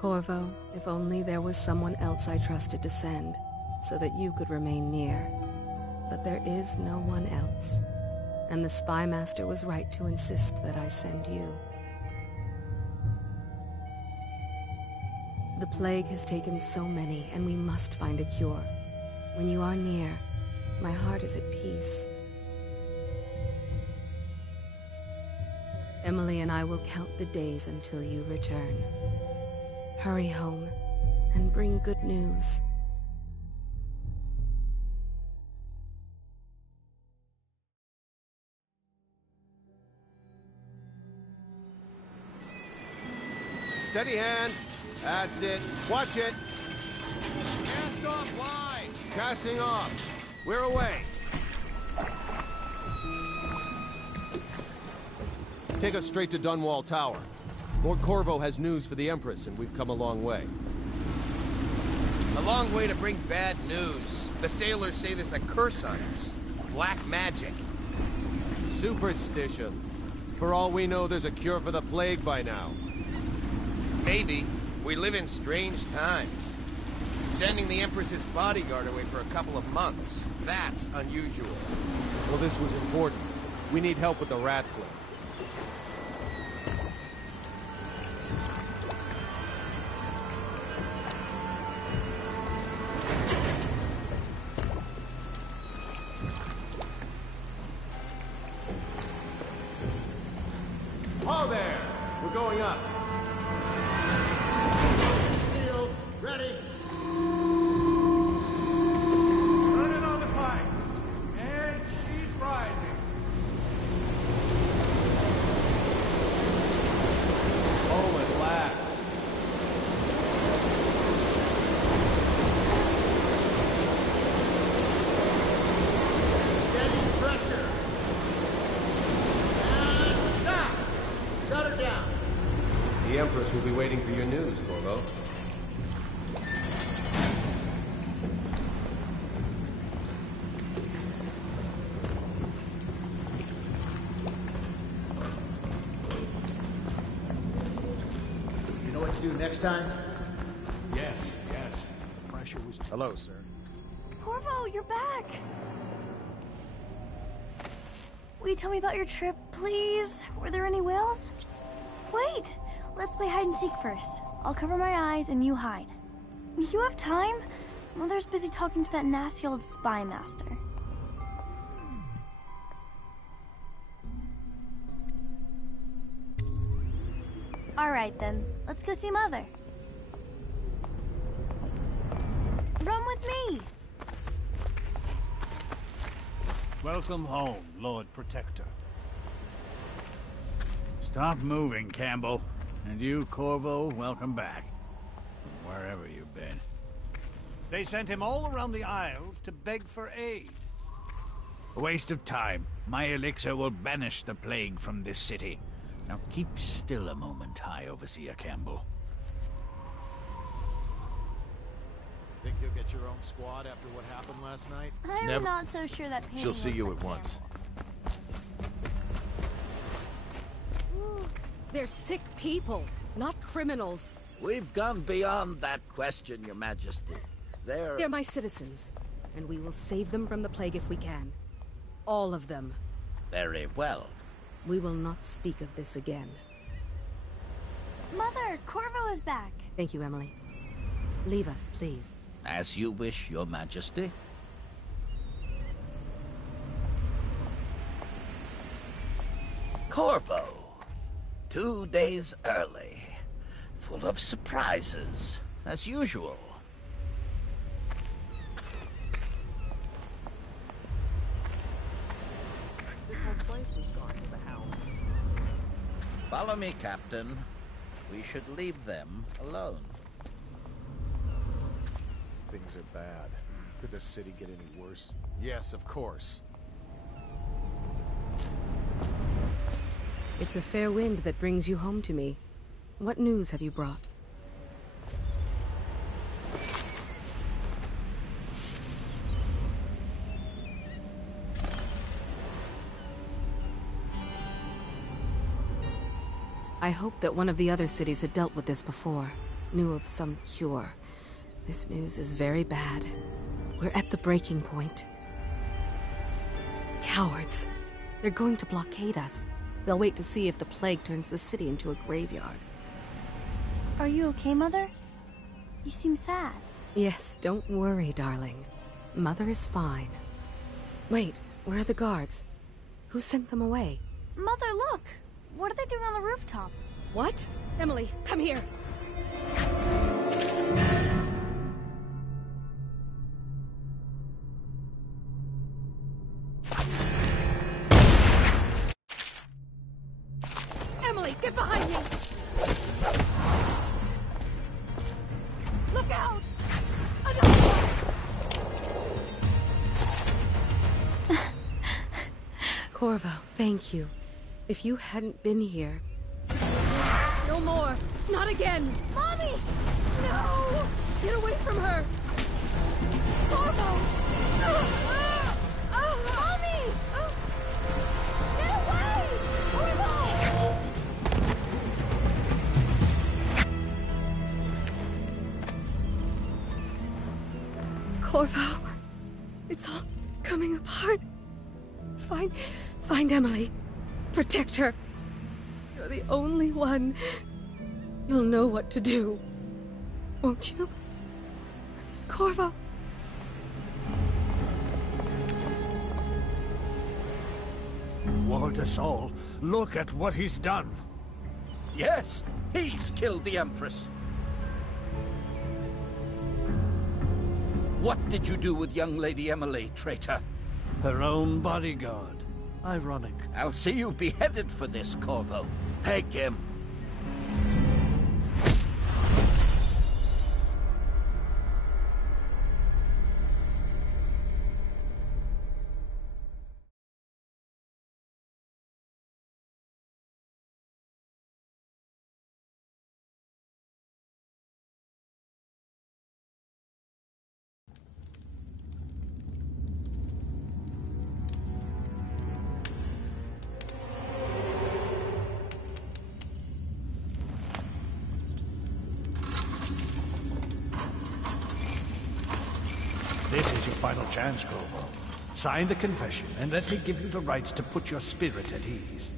Corvo, if only there was someone else I trusted to send, so that you could remain near. But there is no one else, and the Spy Master was right to insist that I send you. The plague has taken so many, and we must find a cure. When you are near, my heart is at peace. Emily and I will count the days until you return. Hurry home, and bring good news. Steady hand. That's it. Watch it. Cast off wide. Casting off. We're away. Take us straight to Dunwall Tower. Lord Corvo has news for the Empress, and we've come a long way. A long way to bring bad news. The sailors say there's a curse on us. Black magic. Superstition. For all we know, there's a cure for the plague by now. Maybe. We live in strange times. Sending the Empress's bodyguard away for a couple of months. That's unusual. Well, this was important. We need help with the rat plague. Ho there! We're going up. Sealed. Ready. Turning on the pipes. And she's rising. Oh, at last. Steady pressure. And stop. Shut her down. The Empress will be waiting for your news, Corvo. You know what to do next time? Yes, yes. The pressure was... Hello, sir. Corvo, you're back! Will you tell me about your trip, please? Were there any whales? Wait! Let's play hide and seek first. I'll cover my eyes and you hide. You have time? Mother's busy talking to that nasty old spy master. Alright then, let's go see Mother. Run with me! Welcome home, Lord Protector. Stop moving, Campbell. And you, Corvo, welcome back. From wherever you've been. They sent him all around the Isles to beg for aid. A waste of time. My elixir will banish the plague from this city. Now keep still a moment, High Overseer Campbell. Think you'll get your own squad after what happened last night? I'm not so sure that painting She'll see looks you like at once. They're sick people, not criminals. We've gone beyond that question, Your Majesty. They're my citizens, and we will save them from the plague if we can. All of them. Very well. We will not speak of this again. Mother, Corvo is back. Thank you, Emily. Leave us, please. As you wish, Your Majesty. Corvo. 2 days early. Full of surprises, as usual. This whole place has gone to the hounds. Follow me, Captain. We should leave them alone. Things are bad. Could the city get any worse? Yes, of course. It's a fair wind that brings you home to me. What news have you brought? I hoped that one of the other cities had dealt with this before. knew of some cure. This news is very bad. We're at the breaking point. Cowards. They're going to blockade us. They'll wait to see if the plague turns the city into a graveyard. Are you okay, Mother? You seem sad. Yes, don't worry, darling. Mother is fine. Wait, where are the guards? Who sent them away? Mother, look! What are they doing on the rooftop? What? Emily, come here! Emily, get behind me! Look out! Another one! Corvo, thank you. If you hadn't been here... No more! Not again! Mommy! No! Get away from her! Corvo! Mommy! Get away! Corvo! Corvo, it's all coming apart. Find Emily. Protect her. You're the only one. You'll know what to do. Won't you? Corvo. Ward us all. Look at what he's done. Yes, he's killed the Empress. What did you do with young Lady Emily, traitor? Her own bodyguard. Ironic. I'll see you beheaded for this, Corvo. Peg him. This is your final chance, Corvo. Sign the confession, and let me give you the rights to put your spirit at ease.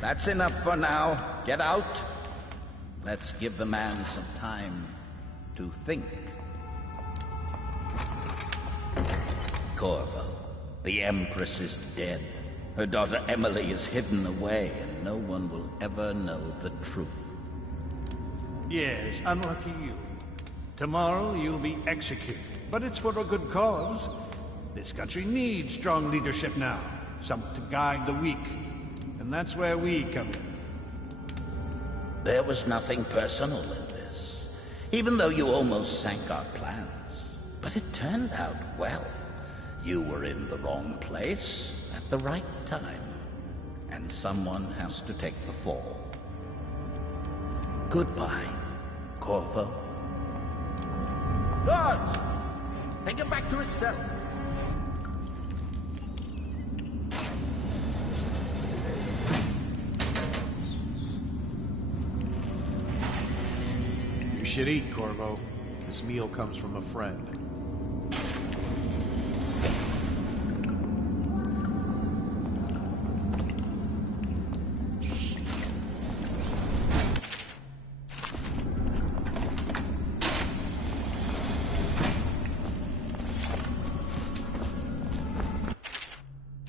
That's enough for now. Get out. Let's give the man some time to think. Corvo, the Empress is dead. Her daughter Emily is hidden away, and no one will ever know the truth. Yes, unlucky you. Tomorrow you'll be executed, but it's for a good cause. This country needs strong leadership now, someone to guide the weak. And that's where we come in. There was nothing personal in this, even though you almost sank our plans. But it turned out well. You were in the wrong place at the right time, and someone has to take the fall. Goodbye, Corvo. Guards! Take him back to his cell. You should eat, Corvo. This meal comes from a friend.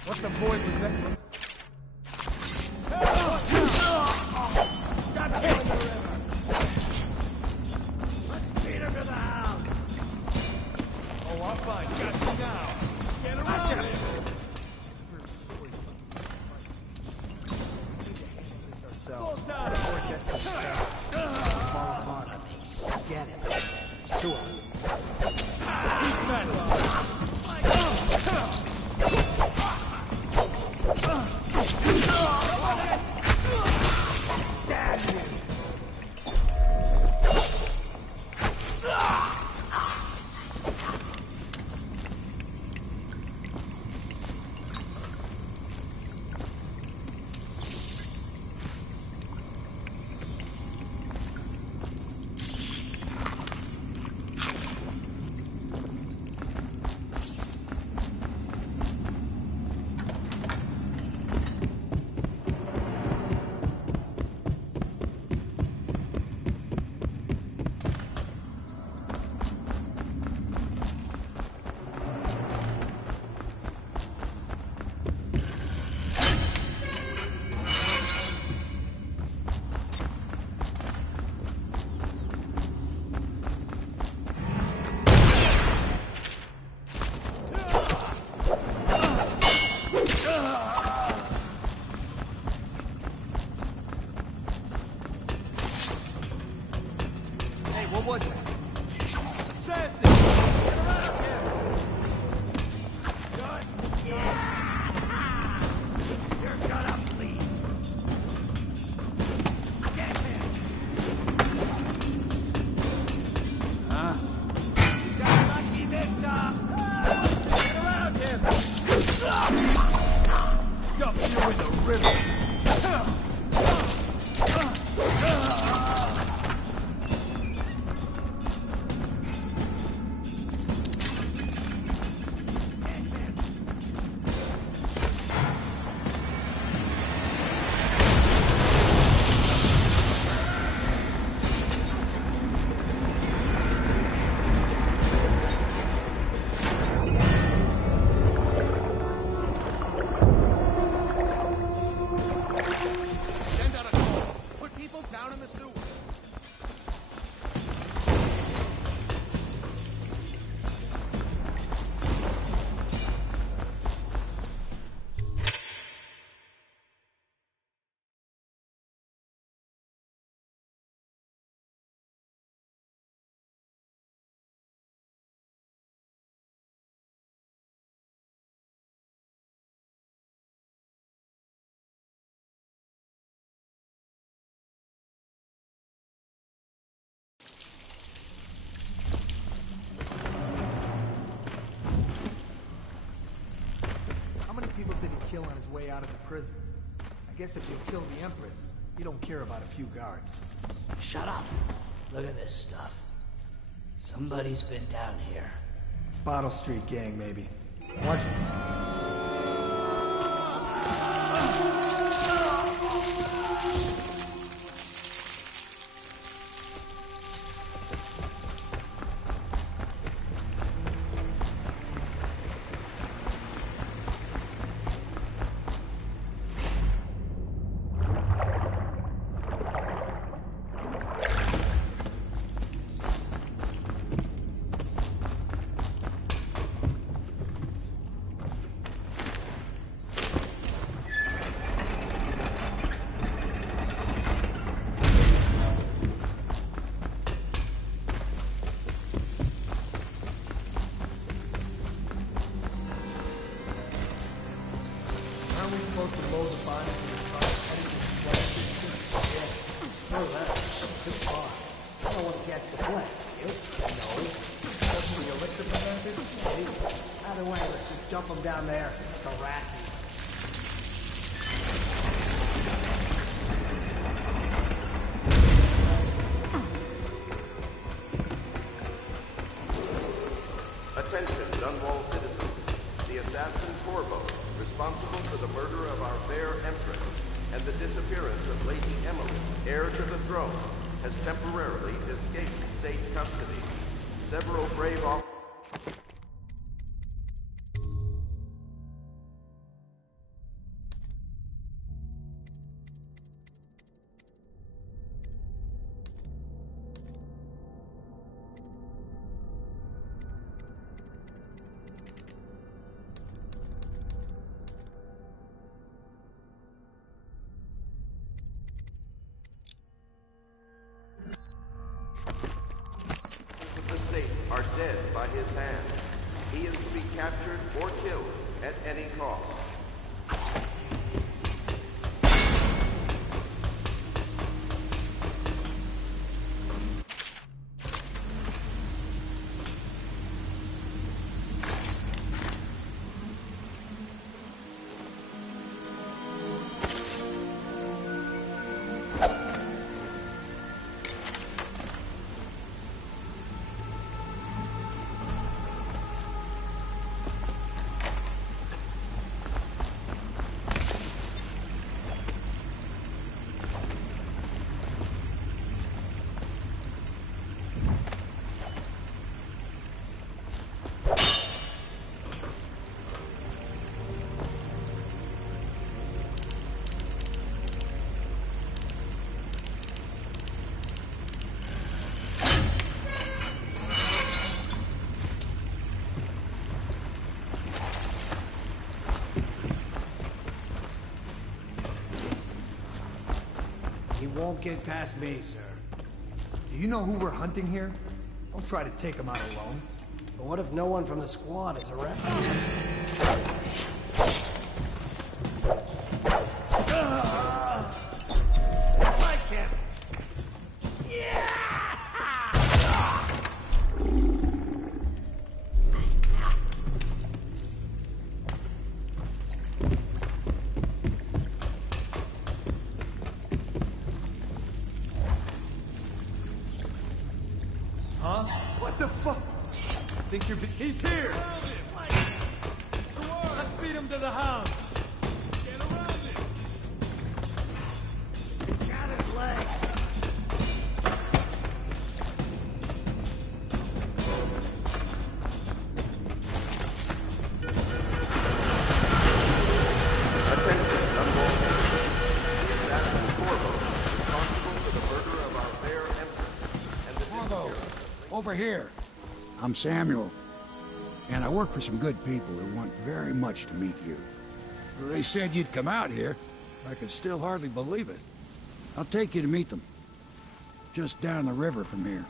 What the void was that? Let's beat him to the house. Oh, I'll find got you now. Get around it. Falls down. Get it. Two of us. river. People did he kill on his way out of the prison? I guess if you kill the Empress, you don't care about a few guards. Shut up. Look at this stuff. Somebody's been down here. Bottle Street gang, maybe. Watch it. Down there, the rats. Attention, Dunwall citizens. The assassin Corvo, responsible for the murder of our fair Empress and the disappearance of Lady Emily, heir to the throne, has temporarily escaped state custody. Several brave officers. Are dead by his hand. He is to be captured or killed at any cost. Won't get past me, sir. Do you know who we're hunting here? Don't try to take him out alone. But what if no one from the squad is around? Like him! think you're... He's here! Let's beat him to the hounds! Get around him! He's got his legs! Attention, Dunwall. The assassin Corvo, responsible for the murder of our fair Empress and the disappearance... Over here. I'm Samuel, and I work for some good people who want very much to meet you. They said you'd come out here. I could still hardly believe it. I'll take you to meet them. Just down the river from here.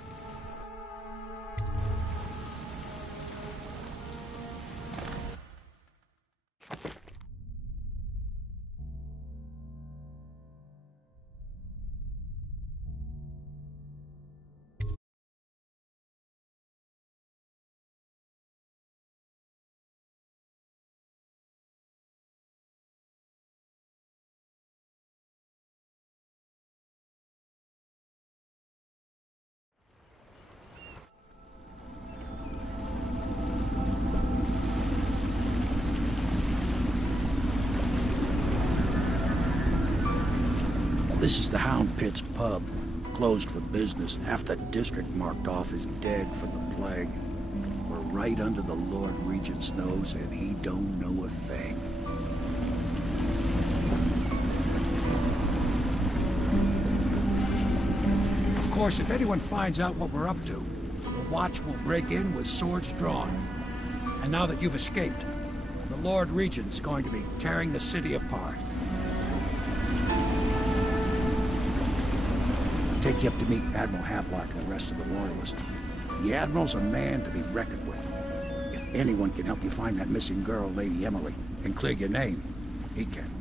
This is the Hound Pit's pub, closed for business. Half the district marked off as dead from the plague. We're right under the Lord Regent's nose, and he don't know a thing. Of course, if anyone finds out what we're up to, the Watch will break in with swords drawn. And now that you've escaped, the Lord Regent's going to be tearing the city apart. Take you up to meet Admiral Havelock and the rest of the loyalists. The Admiral's a man to be reckoned with. If anyone can help you find that missing girl, Lady Emily, and clear your name, he can.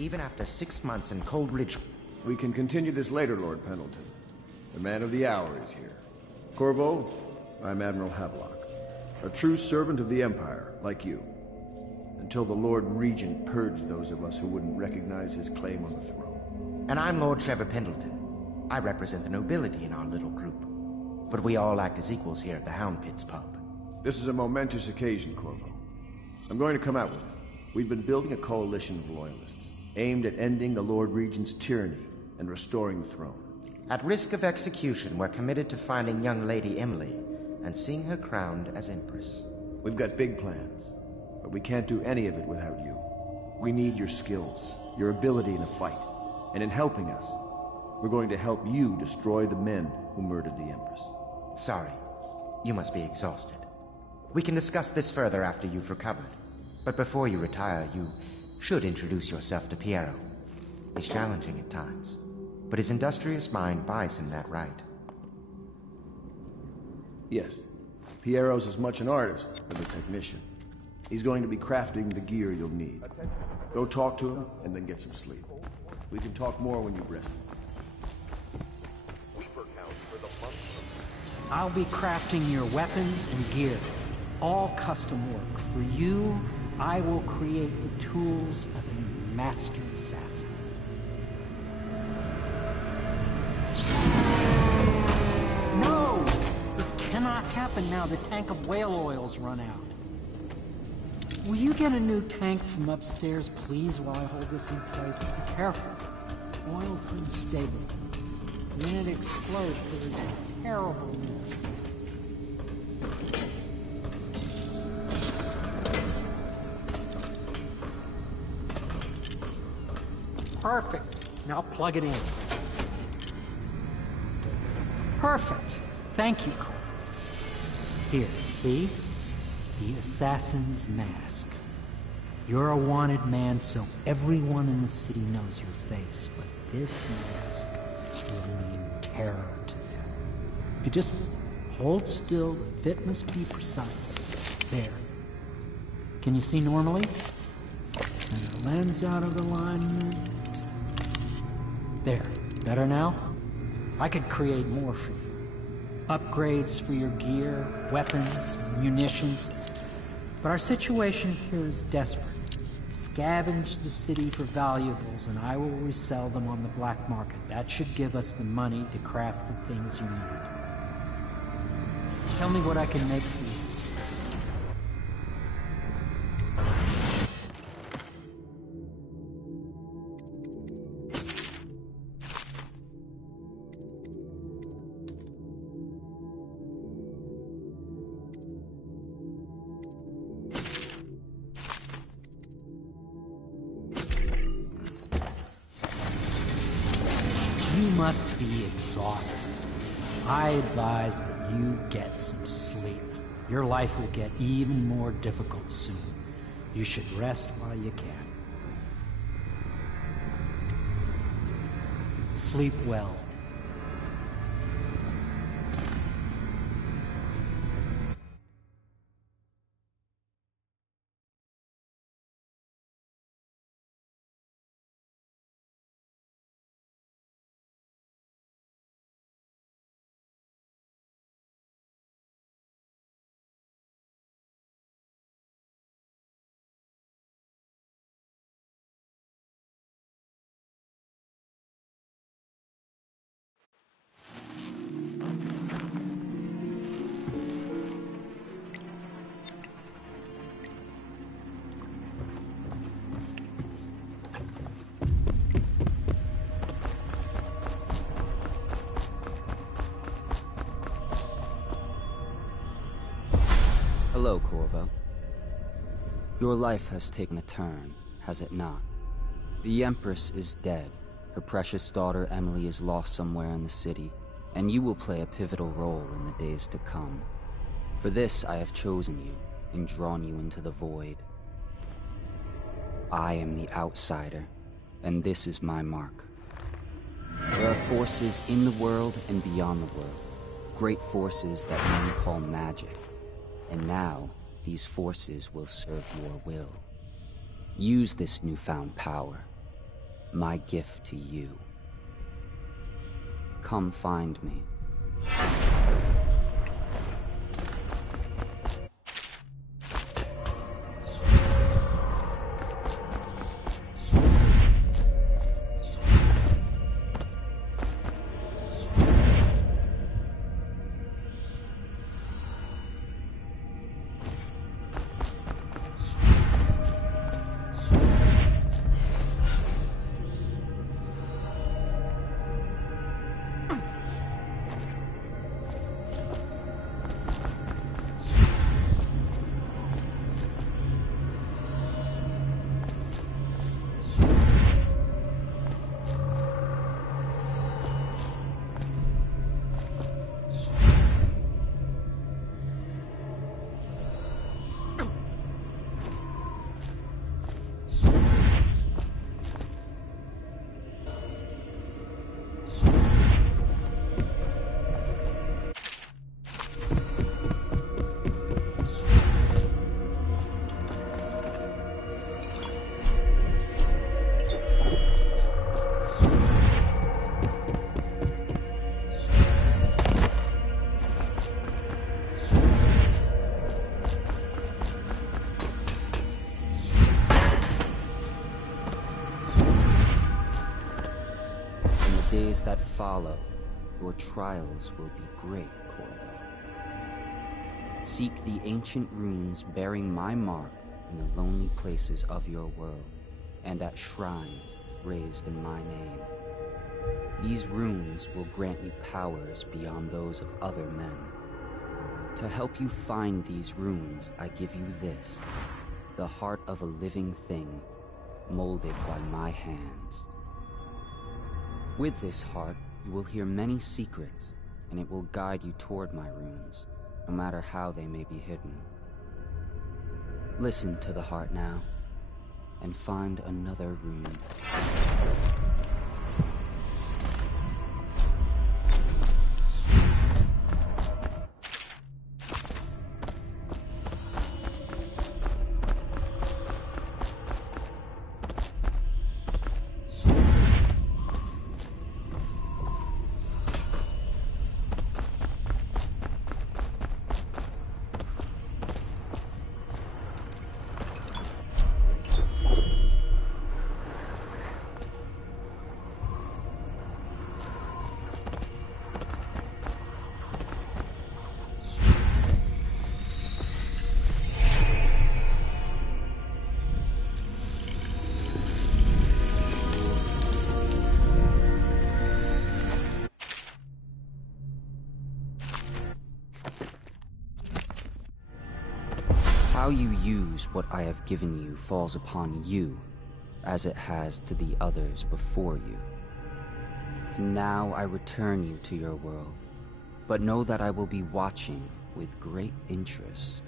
Even after 6 months in Coldridge... We can continue this later, Lord Pendleton. The man of the hour is here. Corvo, I'm Admiral Havelock. A true servant of the Empire, like you. Until the Lord Regent purged those of us who wouldn't recognize his claim on the throne. And I'm Lord Trevor Pendleton. I represent the nobility in our little group. But we all act as equals here at the Hound Pit's pub. This is a momentous occasion, Corvo. I'm going to come out with it. We've been building a coalition of loyalists, aimed at ending the Lord Regent's tyranny and restoring the throne. At risk of execution, we're committed to finding young Lady Emily and seeing her crowned as Empress. We've got big plans, but we can't do any of it without you. We need your skills, your ability in a fight, and in helping us, we're going to help you destroy the men who murdered the Empress. Sorry, you must be exhausted. We can discuss this further after you've recovered. But before you retire, you should introduce yourself to Piero. He's challenging at times, but his industrious mind buys him that right. Yes. Piero's as much an artist as a technician. He's going to be crafting the gear you'll need. Go talk to him, and then get some sleep. We can talk more when you've rested. I'll be crafting your weapons and gear. All custom work. For you, I will create the tools of a master assassin. happen now the tank of whale oil's run out? Will you get a new tank from upstairs, please, while I hold this in place? Be careful. Oil's unstable. When it explodes, there is a terrible mess. Perfect. Now plug it in. Perfect. Thank you, Cole. Here, see? The assassin's mask. You're a wanted man, so everyone in the city knows your face, but this mask will mean terror to them. If you just hold still, the fit must be precise. There. Can you see normally? Center lens out of alignment. There. Better now? I could create more for you. Upgrades for your gear, weapons, munitions. But our situation here is desperate. Scavenge the city for valuables, and I will resell them on the black market. That should give us the money to craft the things you need. Tell me what I can make for you. You must be exhausted. I advise that you get some sleep. Your life will get even more difficult soon. You should rest while you can. Sleep well. Hello, Corvo. Your life has taken a turn, has it not? The Empress is dead. Her precious daughter Emily is lost somewhere in the city, and you will play a pivotal role in the days to come. For this, I have chosen you and drawn you into the void. I am the outsider, and this is my mark. There are forces in the world and beyond the world, great forces that men call magic. And now, these forces will serve your will. Use this newfound power, my gift to you. Come find me. Days that follow, your trials will be great, Corvo. Seek the ancient runes bearing my mark in the lonely places of your world, and at shrines raised in my name. These runes will grant you powers beyond those of other men. To help you find these runes, I give you this, the heart of a living thing, molded by my hands. With this heart, you will hear many secrets, and it will guide you toward my runes, no matter how they may be hidden. Listen to the heart now, and find another rune. How you use what I have given you falls upon you, as it has to the others before you. And now I return you to your world, but know that I will be watching with great interest.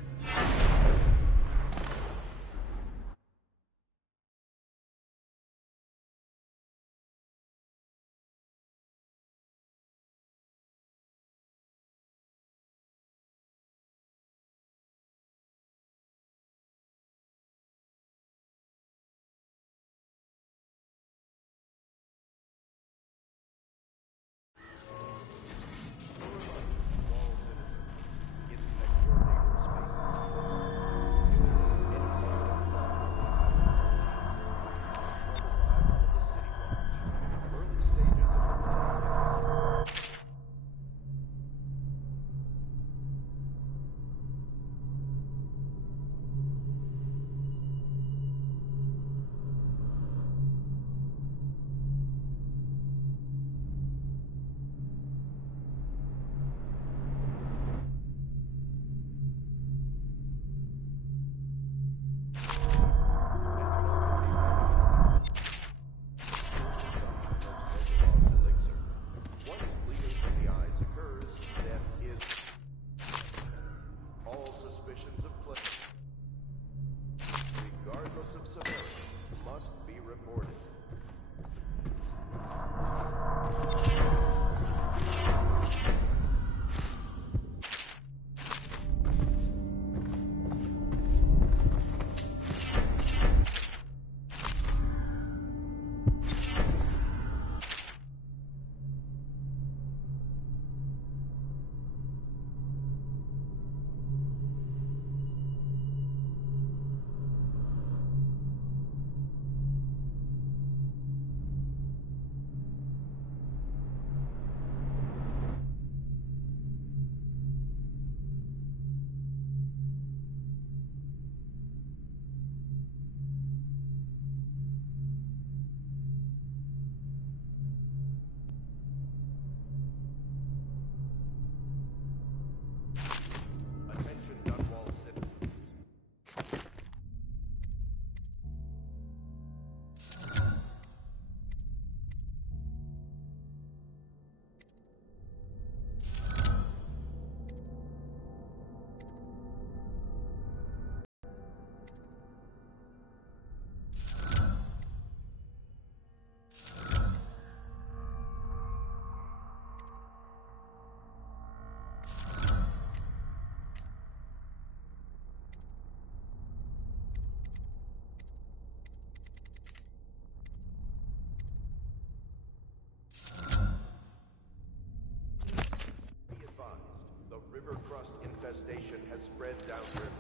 Infestation has spread downriver,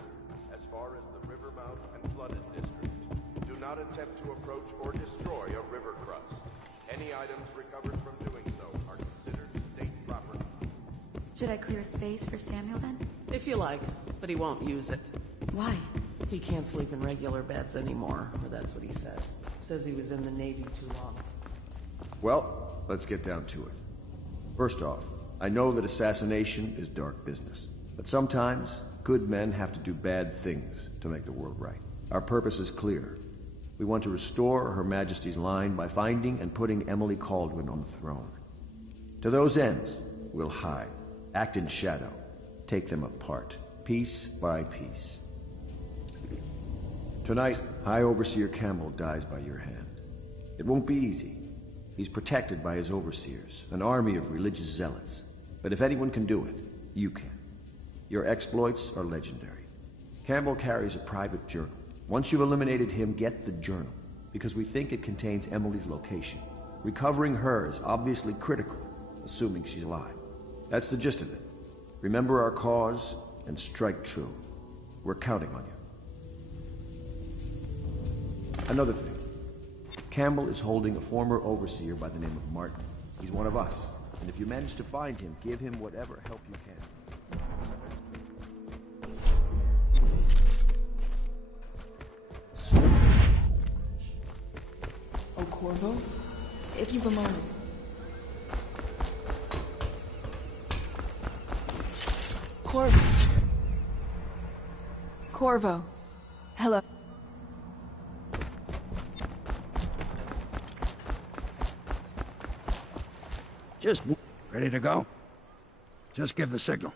as far as the river mouth and flooded district. Do not attempt to approach or destroy a river crust. Any items recovered from doing so are considered state property. Should I clear a space for Samuel then? If you like, but he won't use it. Why? He can't sleep in regular beds anymore, or that's what he says. Says he was in the Navy too long. Well, let's get down to it. First off, I know that assassination is dark business, but sometimes good men have to do bad things to make the world right. Our purpose is clear. We want to restore Her Majesty's line by finding and putting Emily Kaldwin on the throne. To those ends, we'll hide, act in shadow, take them apart, piece by piece. Tonight, High Overseer Campbell dies by your hand. It won't be easy. He's protected by his overseers, an army of religious zealots. But if anyone can do it, you can. Your exploits are legendary. Campbell carries a private journal. Once you've eliminated him, get the journal, because we think it contains Emily's location. Recovering her is obviously critical, assuming she's alive. That's the gist of it. Remember our cause and strike true. We're counting on you. Another thing. Campbell is holding a former overseer by the name of Martin. He's one of us, and if you manage to find him, give him whatever help you can. Oh, Corvo? If you've a moment. Corvo. Hello. Just ready to go? Just give the signal.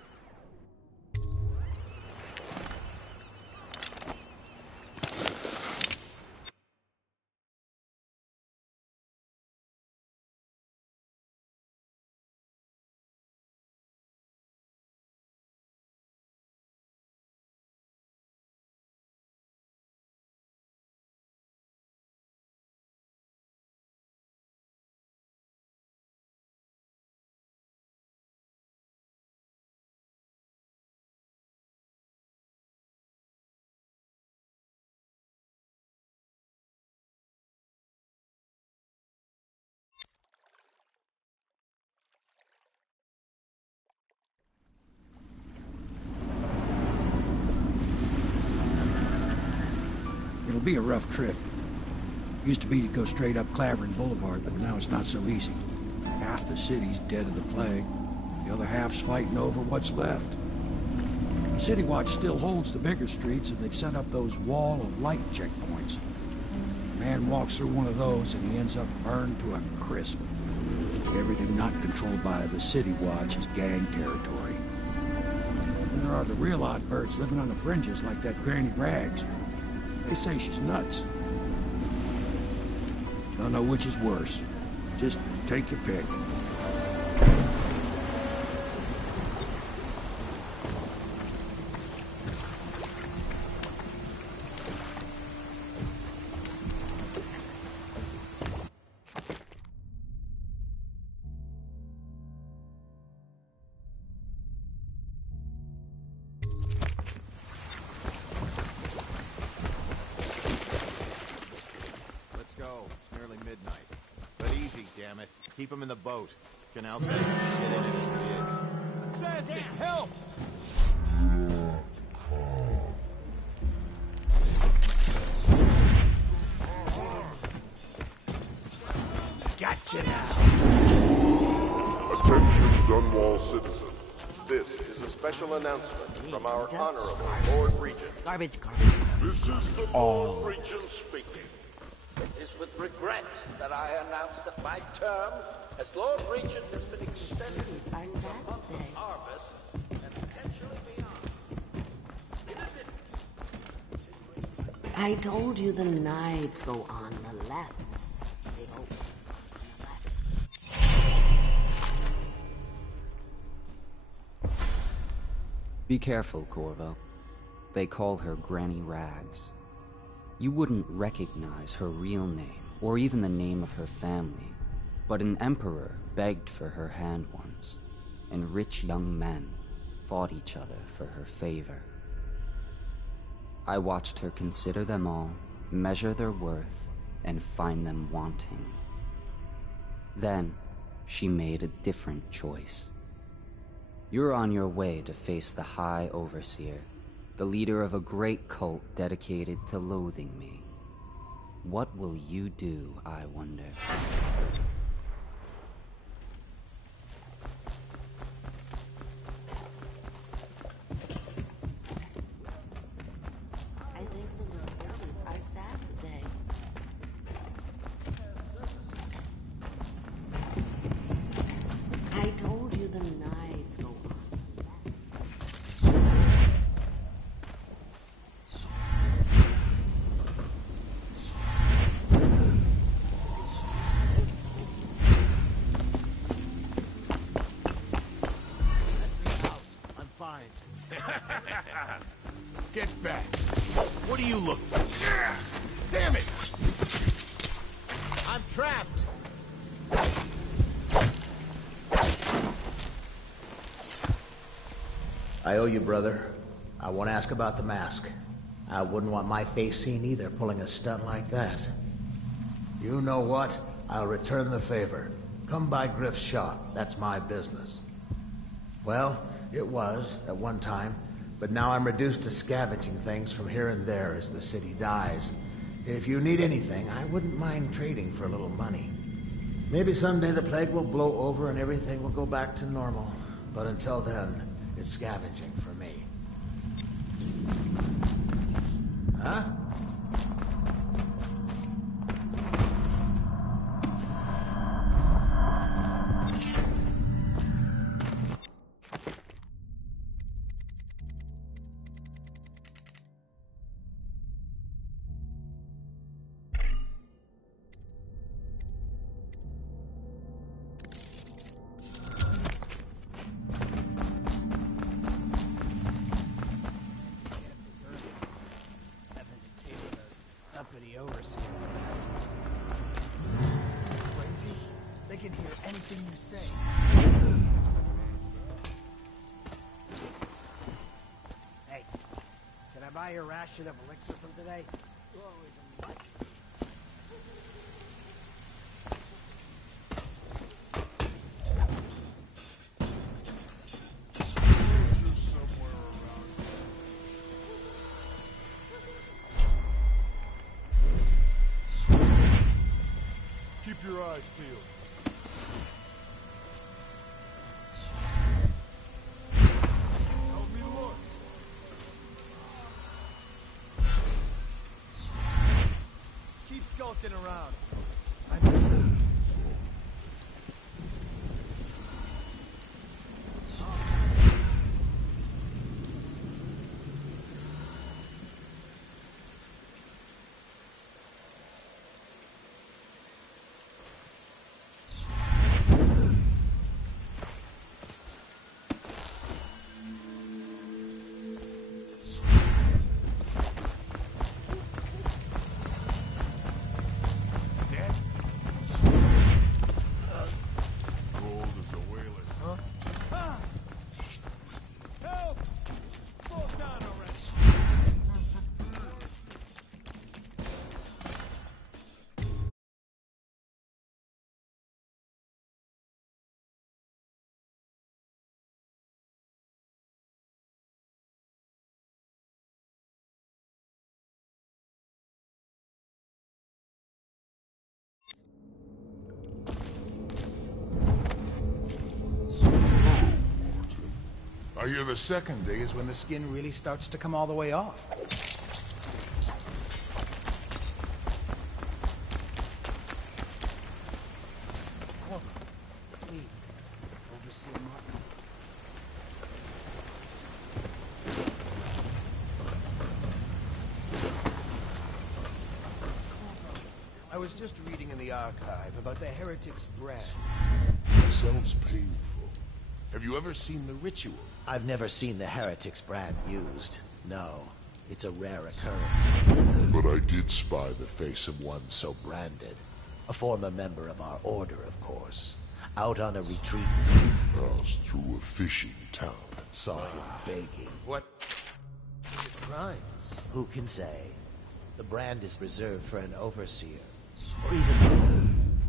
It'll be a rough trip. Used to be to go straight up Clavering Boulevard, but now it's not so easy. Half the city's dead of the plague. The other half's fighting over what's left. The City Watch still holds the bigger streets, and they've set up those wall of light checkpoints. A man walks through one of those, and he ends up burned to a crisp. Everything not controlled by the City Watch is gang territory. And there are the real odd birds living on the fringes, like that Granny Rags. They say she's nuts. Don't know which is worse. Just take your pick. Keep him in the boat. Canal's gonna have shit in it as it is. Assassin, help! Gotcha now. Attention, Dunwall citizens. This is a special announcement from our Honorable Lord Regent. Garbage. This is the Lord Regent speaking. It is with regret that I announce that my term as Lord Regent has been extended to the month of harvest and potentially beyond. In addition, I told you the knives go on the left. They go on the left. Be careful, Corvo. They call her Granny Rags. You wouldn't recognize her real name, or even the name of her family, but an emperor begged for her hand once, and rich young men fought each other for her favor. I watched her consider them all, measure their worth, and find them wanting. Then, she made a different choice. You're on your way to face the High Overseer, the leader of a great cult dedicated to loathing me. What will you do, I wonder? I think the little girlies are sad today. I told you the knives go on. I'm fine. Get back. What are you looking for? Damn it! I'm trapped. I owe you, brother. I want to ask about the mask. I wouldn't want my face seen either, pulling a stunt like that. You know what? I'll return the favor. Come by Griff's shop. That's my business. Well, it was, at one time, but now I'm reduced to scavenging things from here and there as the city dies. If you need anything, I wouldn't mind trading for a little money. Maybe someday the plague will blow over and everything will go back to normal. But until then, it's scavenging for me. Huh? Uppity overseer bastards. Crazy? They can hear anything you say. Hey, can I buy your ration of elixir from today? You're always in luck. Keep your eyes peeled. Help me look. Keep skulking around. I hear the second day is when the skin really starts to come all the way off. It's me, Overseer Martin. I was just reading in the archive about the Heretic's brand. It sounds painful. Have you ever seen the ritual? I've never seen the Heretic's brand used. No, it's a rare occurrence. But I did spy the face of one so Branded. A former member of our order, of course. Out on a retreat. Passed through a fishing town. Saw him begging. What? His crimes? Who can say? The brand is reserved for an overseer. Or even the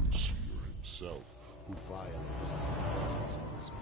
overseer himself, who violates the laws of this place.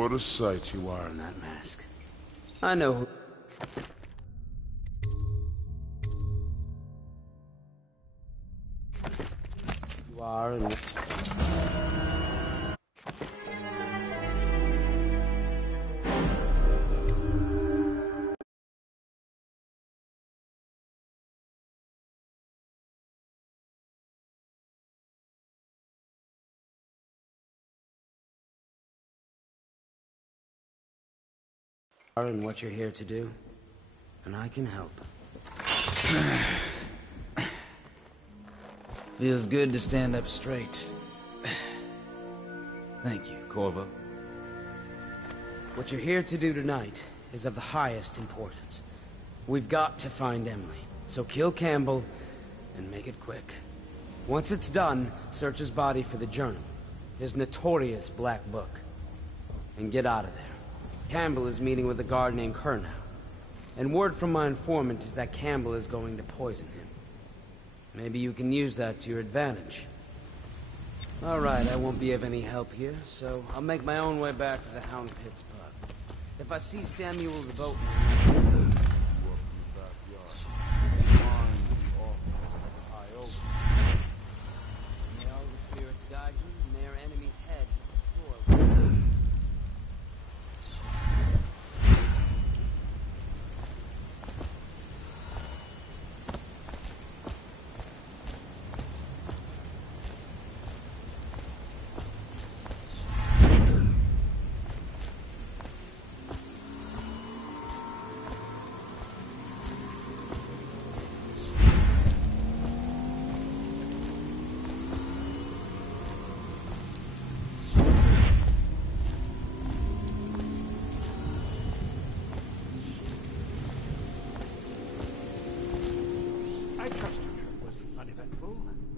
what a sight you are in that mask. I know who... you are and... and what you're here to do, and I can help. Feels good to stand up straight. Thank you, Corvo. What you're here to do tonight is of the highest importance. We've got to find Emily, so kill Campbell and make it quick. Once it's done, search his body for the journal, his notorious black book, and get out of there. Campbell is meeting with a guard named Kernow, and word from my informant is that Campbell is going to poison him. Maybe you can use that to your advantage. Alright, I won't be of any help here, so I'll make my own way back to the Hound Pits pub. If I see Samuel the boatman... May all the spirits guide you, and may our enemy's head floor.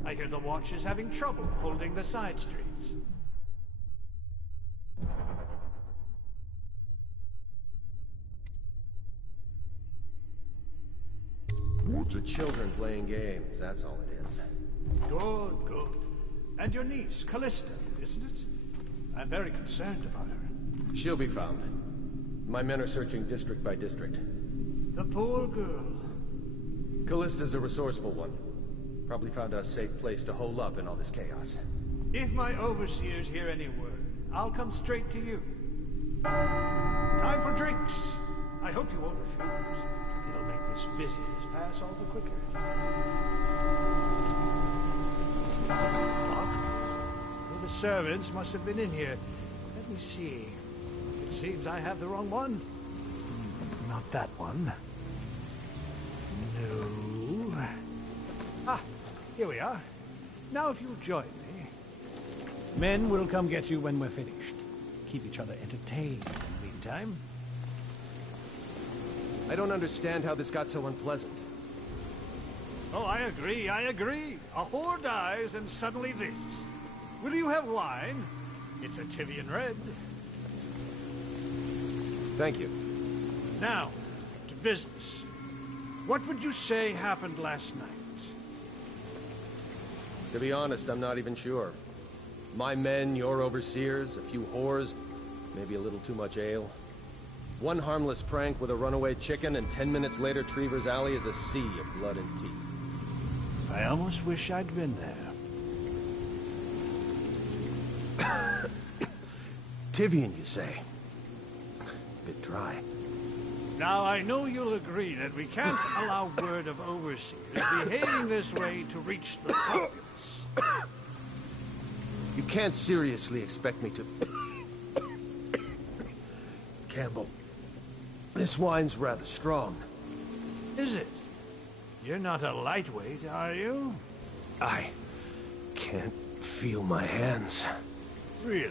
I hear the watch is having trouble holding the side streets. The children playing games, that's all it is. Good, good. And your niece, Callista, isn't it? I'm very concerned about her. She'll be found. My men are searching district by district. The poor girl. Callista's a resourceful one. Probably found a safe place to hole up in all this chaos. If my overseers hear any word, I'll come straight to you. Time for drinks. I hope you won't refuse. It'll make this business pass all the quicker. Well, the servants must have been in here. Let me see. It seems I have the wrong one. Not that one. No. Ah, here we are. Now if you'll join me. Men will come get you when we're finished. Keep each other entertained in the meantime. I don't understand how this got so unpleasant. Oh, I agree, I agree. A whore dies and suddenly this. Will you have wine? It's a Tivian red. Thank you. Now, to business. What would you say happened last night? To be honest, I'm not even sure. My men, your overseers, a few whores, maybe a little too much ale. One harmless prank with a runaway chicken, and 10 minutes later, Trevor's Alley is a sea of blood and teeth. I almost wish I'd been there. Tivian, you say? Bit dry. Now, I know you'll agree that we can't allow word of overseers behaving this way to reach the populace. You can't seriously expect me to... Campbell, this wine's rather strong. Is it? You're not a lightweight, are you? I can't feel my hands. Really?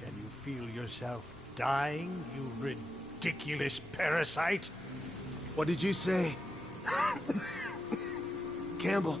Can you feel yourself dying, you ridiculous parasite? What did you say? Campbell.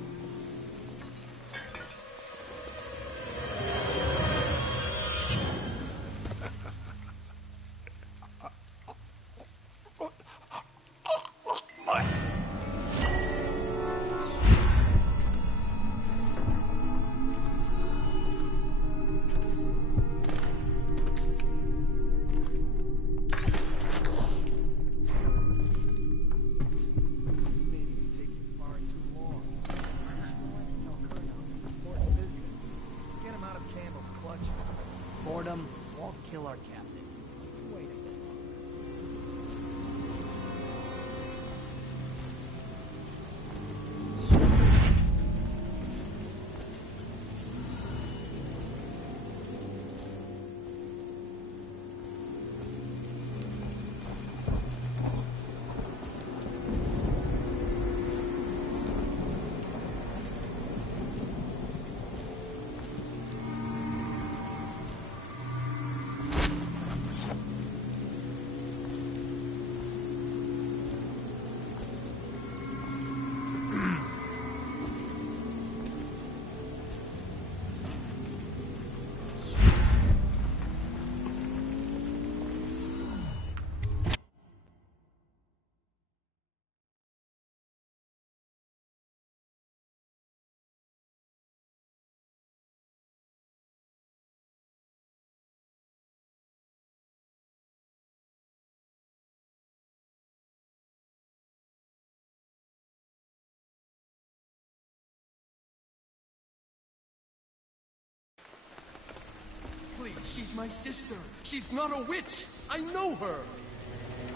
She's my sister. She's not a witch. I know her.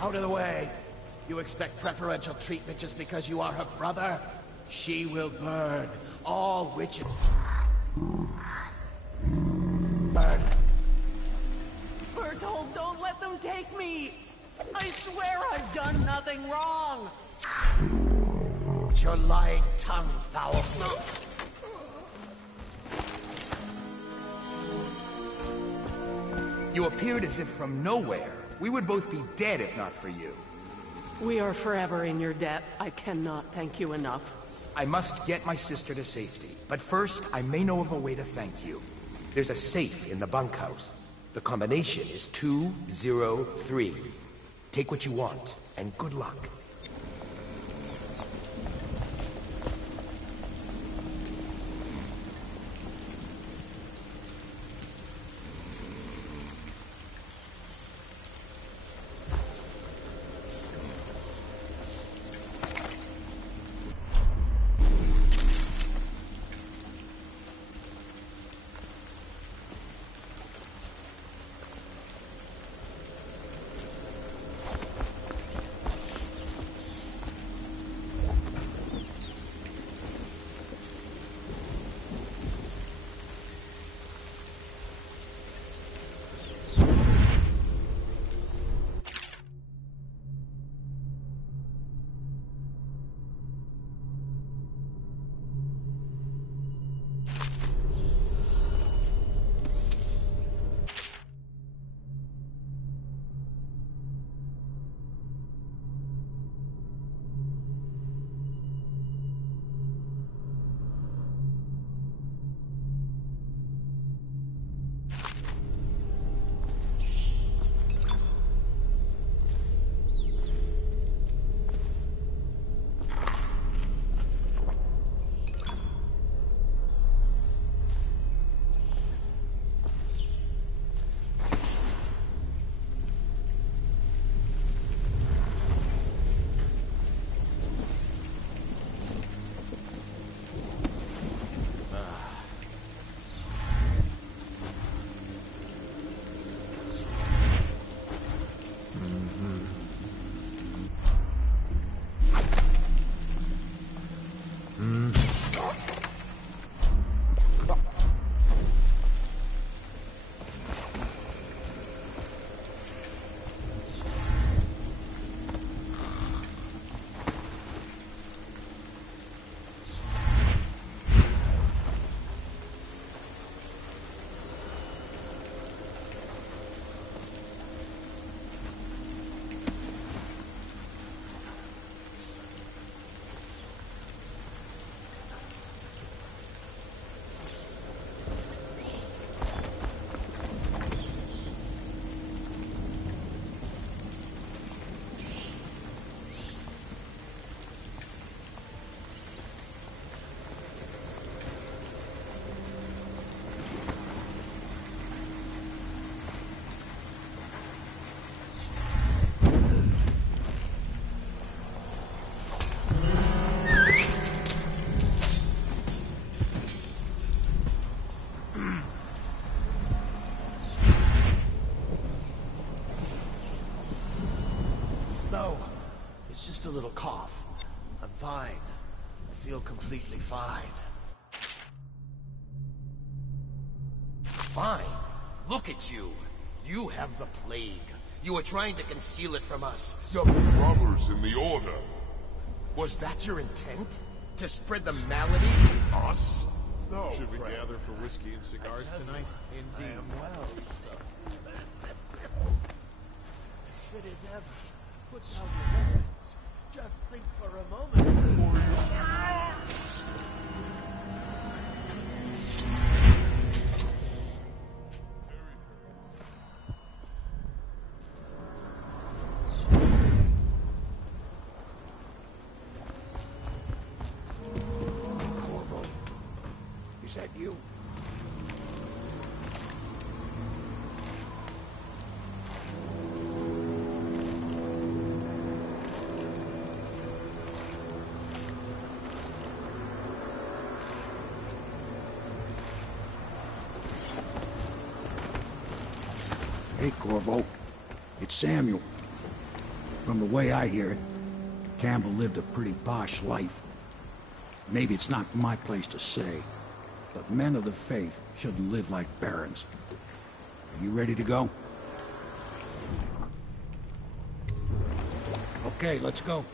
Out of the way. You expect preferential treatment just because you are her brother? She will burn. All witches... burn. Bertold, don't let them take me! I swear I've done nothing wrong! Your lying tongue, foul. You appeared as if from nowhere. We would both be dead if not for you. We are forever in your debt. I cannot thank you enough. I must get my sister to safety. But first, I may know of a way to thank you. There's a safe in the bunkhouse. The combination is 203. Take what you want, and good luck. Just a little cough. I'm fine. I feel completely fine. Fine? Look at you. You have the plague. You were trying to conceal it from us. Your brothers in the Order. Was that your intent? To spread the malady to us? No, Should we Frank. gather for whiskey and cigars tonight? Indeed. I am well, so. As fit as ever. Put down your weapons. Just think for a moment before you... Is that you? Hey, Corvo. It's Samuel. From the way I hear it, Campbell lived a pretty posh life. Maybe it's not my place to say, but men of the faith shouldn't live like barons. Are you ready to go? Okay, let's go.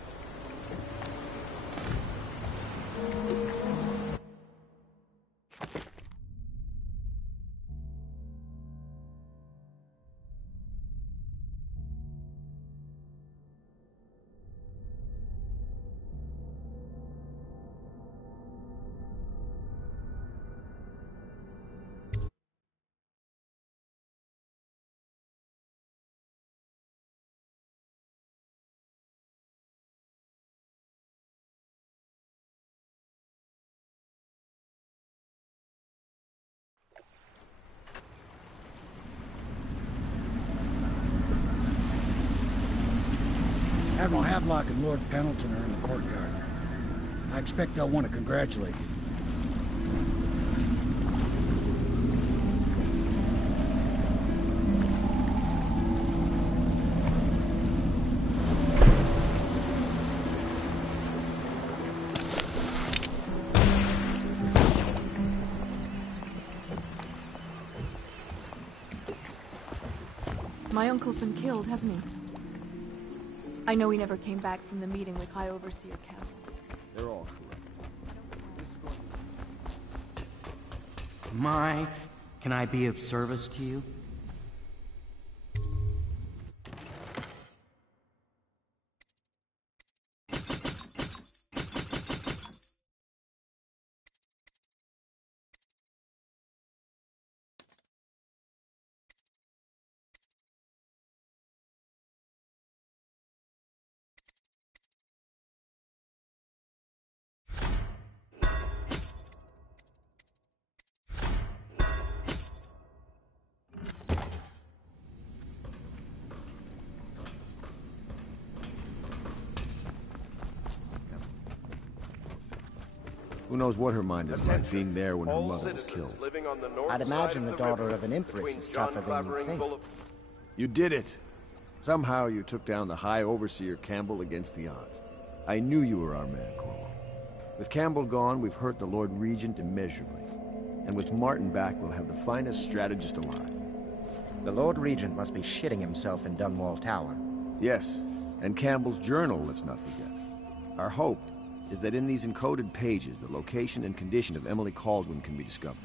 Admiral Havelock and Lord Pendleton are in the courtyard. I expect they'll want to congratulate you. My uncle's been killed, hasn't he? I know he never came back from the meeting with High Overseer Campbell. They're all correct. Can I be of service to you? Who knows what her mind is like being there when her mother was killed. I'd imagine the daughter of an Empress is tougher than you think. You did it! Somehow you took down the High Overseer Campbell against the odds. I knew you were our man, Corvo. With Campbell gone, we've hurt the Lord Regent immeasurably. And with Martin back, we'll have the finest strategist alive. The Lord Regent must be shitting himself in Dunwall Tower. Yes, and Campbell's journal, let's not forget. Our hope is that in these encoded pages, the location and condition of Emily Kaldwin can be discovered.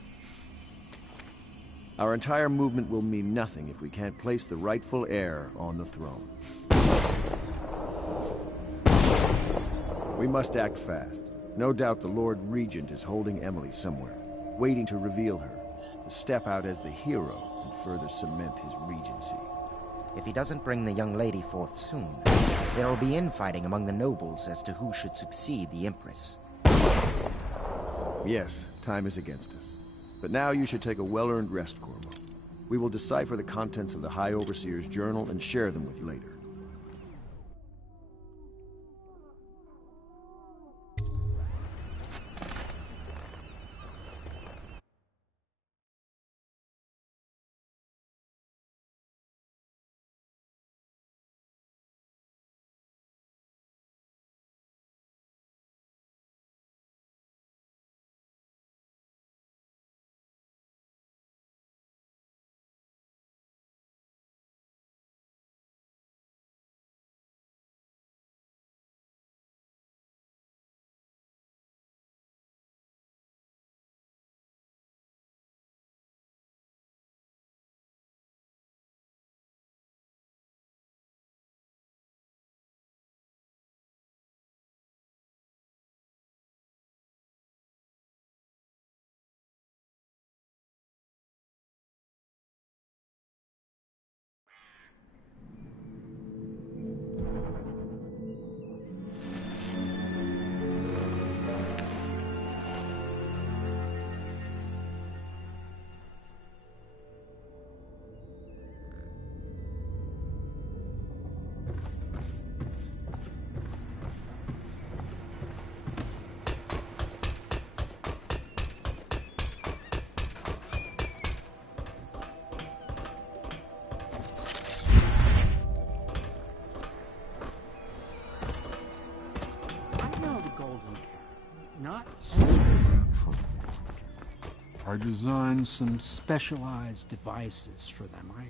Our entire movement will mean nothing if we can't place the rightful heir on the throne. We must act fast. No doubt the Lord Regent is holding Emily somewhere, waiting to reveal her, to step out as the hero and further cement his regency. If he doesn't bring the young lady forth soon, there will be infighting among the nobles as to who should succeed the Empress. Yes, time is against us. But now you should take a well-earned rest, Corvo. We will decipher the contents of the High Overseer's journal and share them with you later. I designed some specialized devices for them. I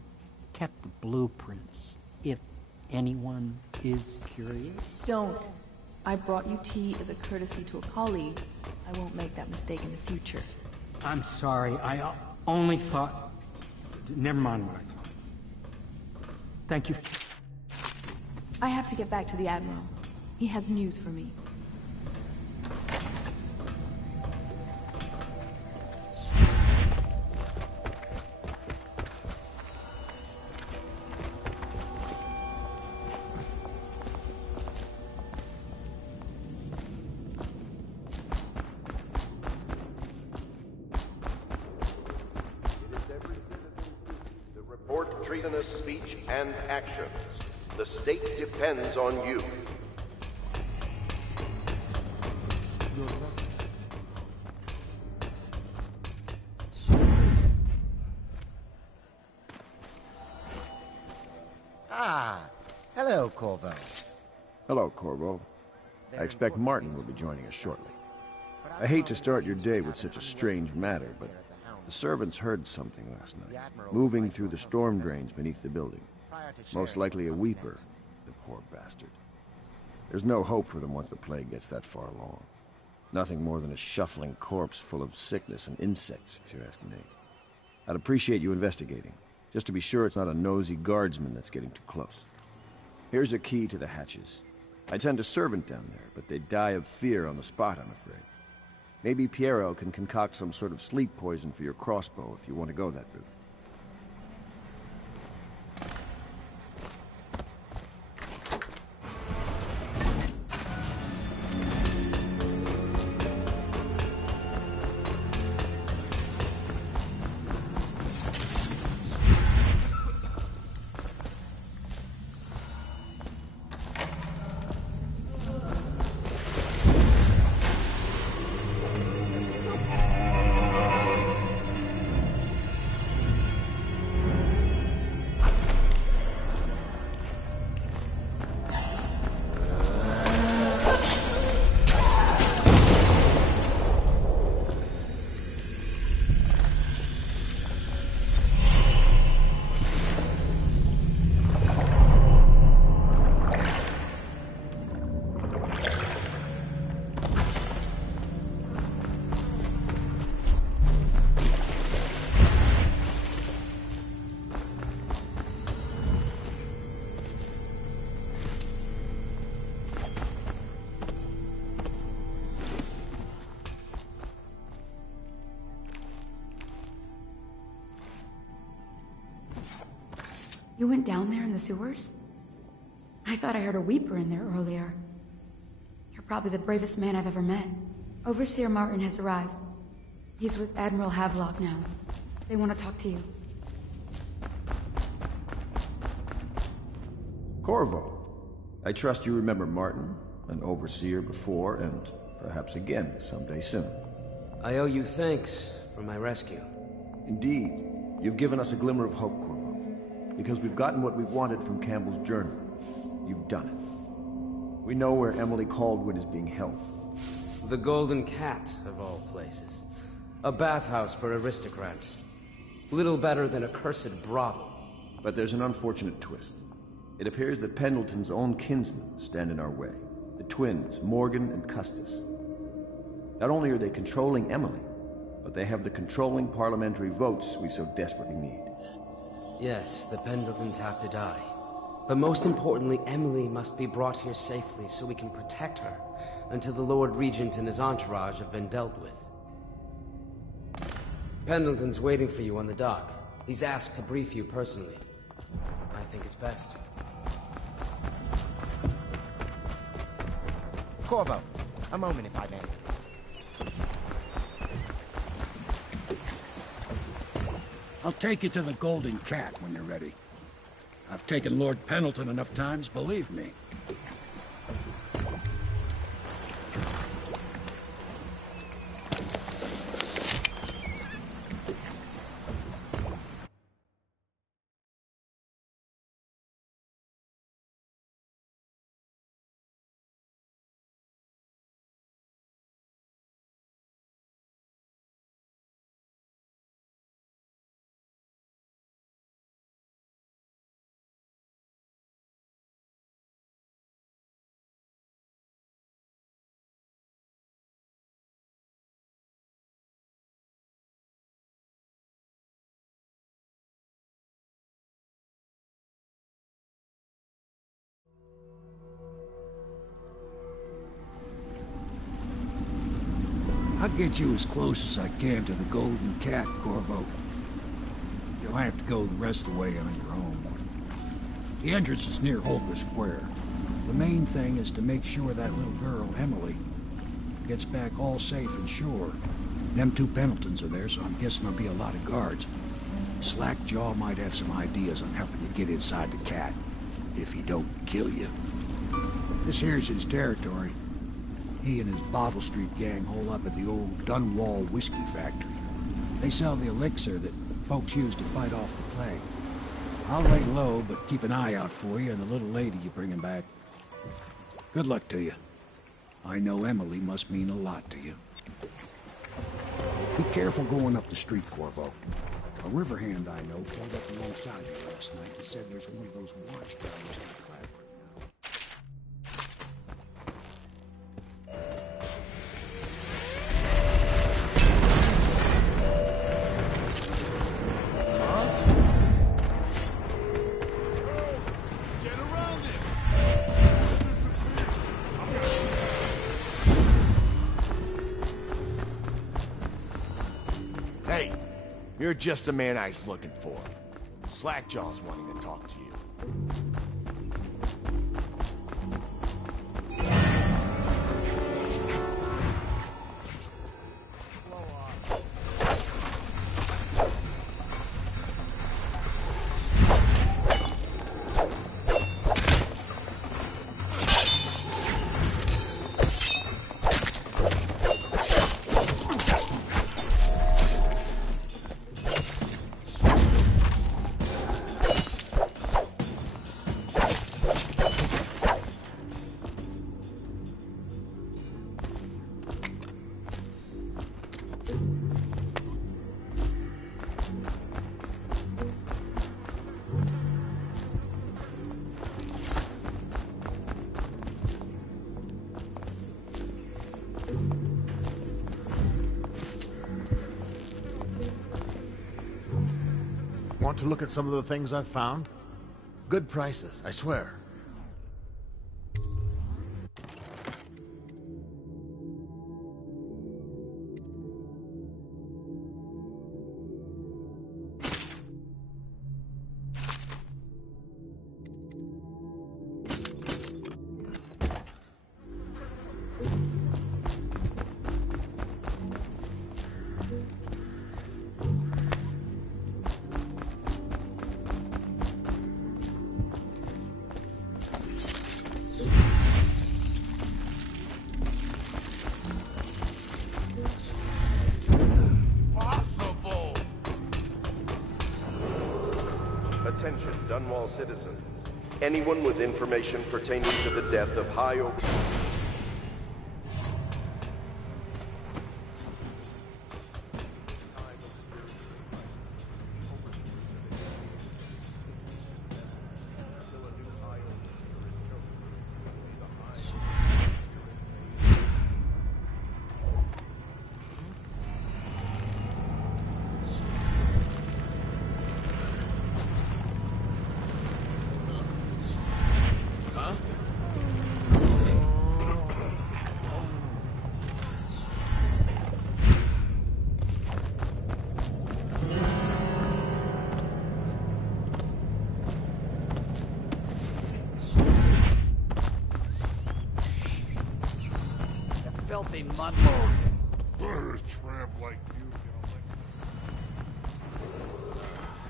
kept the blueprints, if anyone is curious. Don't. I brought you tea as a courtesy to a colleague. I won't make that mistake in the future. I'm sorry, I only thought... Never mind what I thought. Thank you. I have to get back to the Admiral. He has news for me. Report treasonous speech and actions. The state depends on you. Ah, hello, Corvo. Hello, Corvo. I expect Martin will be joining us shortly. I hate to start your day with such a strange matter, but the servants heard something last night, moving through the storm drains beneath the building. Most likely a weeper, the poor bastard. There's no hope for them once the plague gets that far along. Nothing more than a shuffling corpse full of sickness and insects, if you ask me. I'd appreciate you investigating, just to be sure it's not a nosy guardsman that's getting too close. Here's a key to the hatches. I'd send a servant down there, but they'd die of fear on the spot, I'm afraid. Maybe Piero can concoct some sort of sleep poison for your crossbow if you want to go that route. You went down there in the sewers? I thought I heard a weeper in there earlier. You're probably the bravest man I've ever met. Overseer Martin has arrived. He's with Admiral Havelock now. They want to talk to you. Corvo, I trust you remember Martin, an overseer before, and perhaps again someday soon. I owe you thanks for my rescue. Indeed. You've given us a glimmer of hope, Corvo. Because we've gotten what we've wanted from Campbell's journal. You've done it. We know where Emily Kaldwin is being held. The Golden Cat, of all places. A bathhouse for aristocrats. Little better than a cursed brothel. But there's an unfortunate twist. It appears that Pendleton's own kinsmen stand in our way. The twins, Morgan and Custis. Not only are they controlling Emily, but they have the controlling parliamentary votes we so desperately need. Yes, the Pendletons have to die. But most importantly, Emily must be brought here safely so we can protect her until the Lord Regent and his entourage have been dealt with. Pendleton's waiting for you on the dock. He's asked to brief you personally. I think it's best. Corvo, a moment if I may. I'll take you to the Golden Cat when you're ready. I've taken Lord Pendleton enough times, believe me. I'll get you as close as I can to the Golden Cat, Corvo. You'll have to go the rest of the way on your own. The entrance is near Holger Square. The main thing is to make sure that little girl, Emily, gets back all safe and sure. Them two Pendletons are there, so I'm guessing there'll be a lot of guards. Slackjaw might have some ideas on helping you get inside the cat, if he don't kill you. This here's his territory. He and his Bottle Street gang hole up at the old Dunwall whiskey factory. They sell the elixir that folks use to fight off the plague. I'll lay low, but keep an eye out for you and the little lady you bringing back. Good luck to you. I know Emily must mean a lot to you. Be careful going up the street, Corvo. A river hand I know pulled up alongside me last night and said there's one of those watchtowers in the cloud. Hey, you're just the man I was looking for. Slackjaw's wanting to talk to you. Want to look at some of the things I've found? Good prices, I swear. Attention, Dunwall citizens. Anyone with information pertaining to the death of High Over... filthy mud. A tramp like you,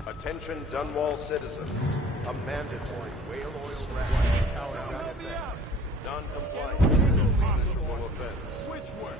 Attention, Dunwall citizens. A mandatory whale oil ration non-compliant. Possible offense. Which way?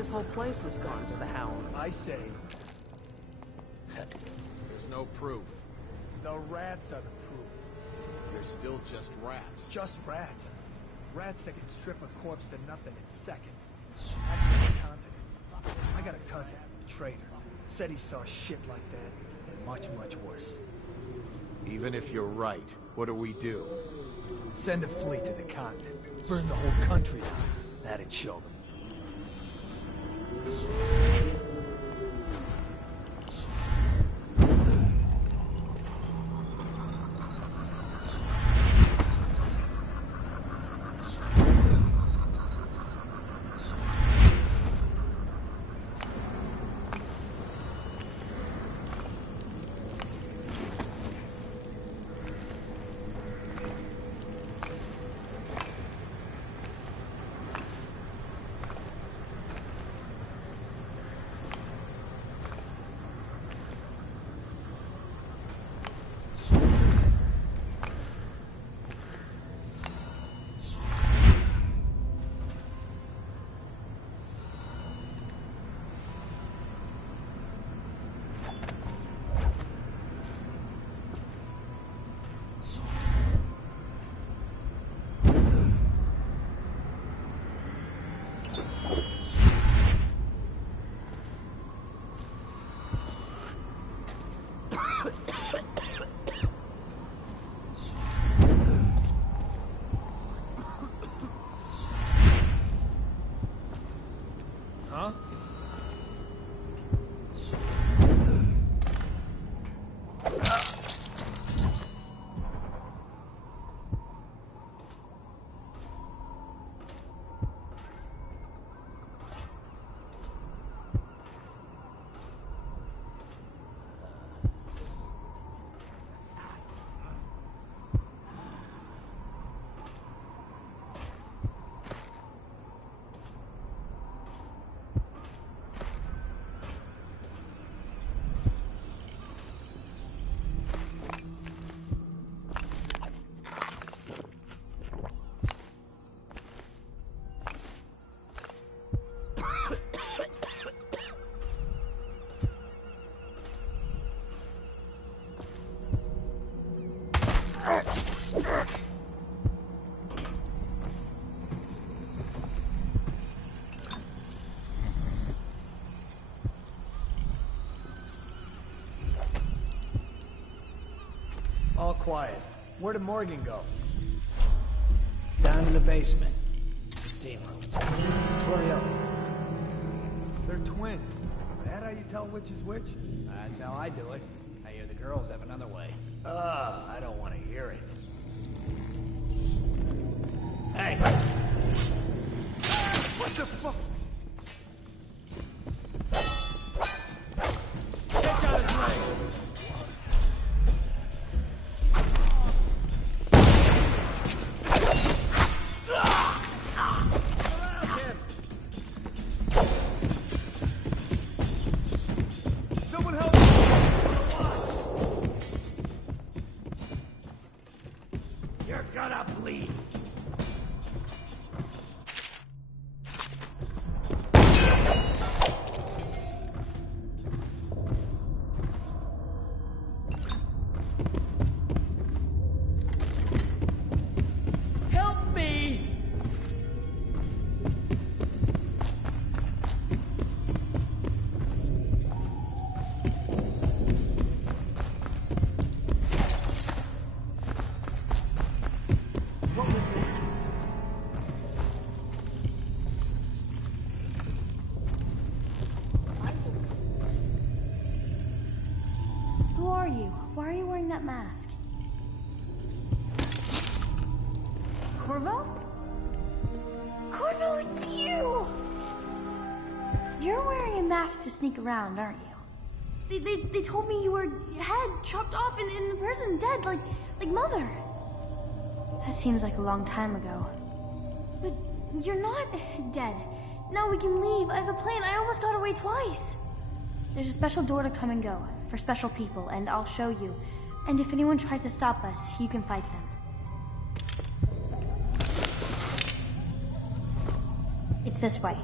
This whole place has gone to the hounds. I say, There's no proof. the rats are the proof. They're still just rats. Just rats. Rats that can strip a corpse to nothing in seconds. That's on the continent. I got a cousin, a trader. Said he saw shit like that, and much, much worse. Even if you're right, what do we do? Send a fleet to the continent. Burn the whole country down. That'd show them. All quiet. Where did Morgan go? Down in the basement. Steam room. That's where he always goes. They're twins. Is that how you tell which is which? That's how I do it. I hear the girls have another way. I don't want to hear it. Hey! What the fuck? Take out his leg! Someone help me! You're gonna bleed! Help me! What was that? Who are you? Why are you wearing that mask? Corvo? Corvo, it's you! You're wearing a mask to sneak around, aren't you? They told me you were head chopped off in the prison, dead, like Mother. That seems like a long time ago. But you're not dead. Now we can leave. I have a plan. I almost got away twice. There's a special door to come and go for special people, and I'll show you. And if anyone tries to stop us, you can fight them. It's this way.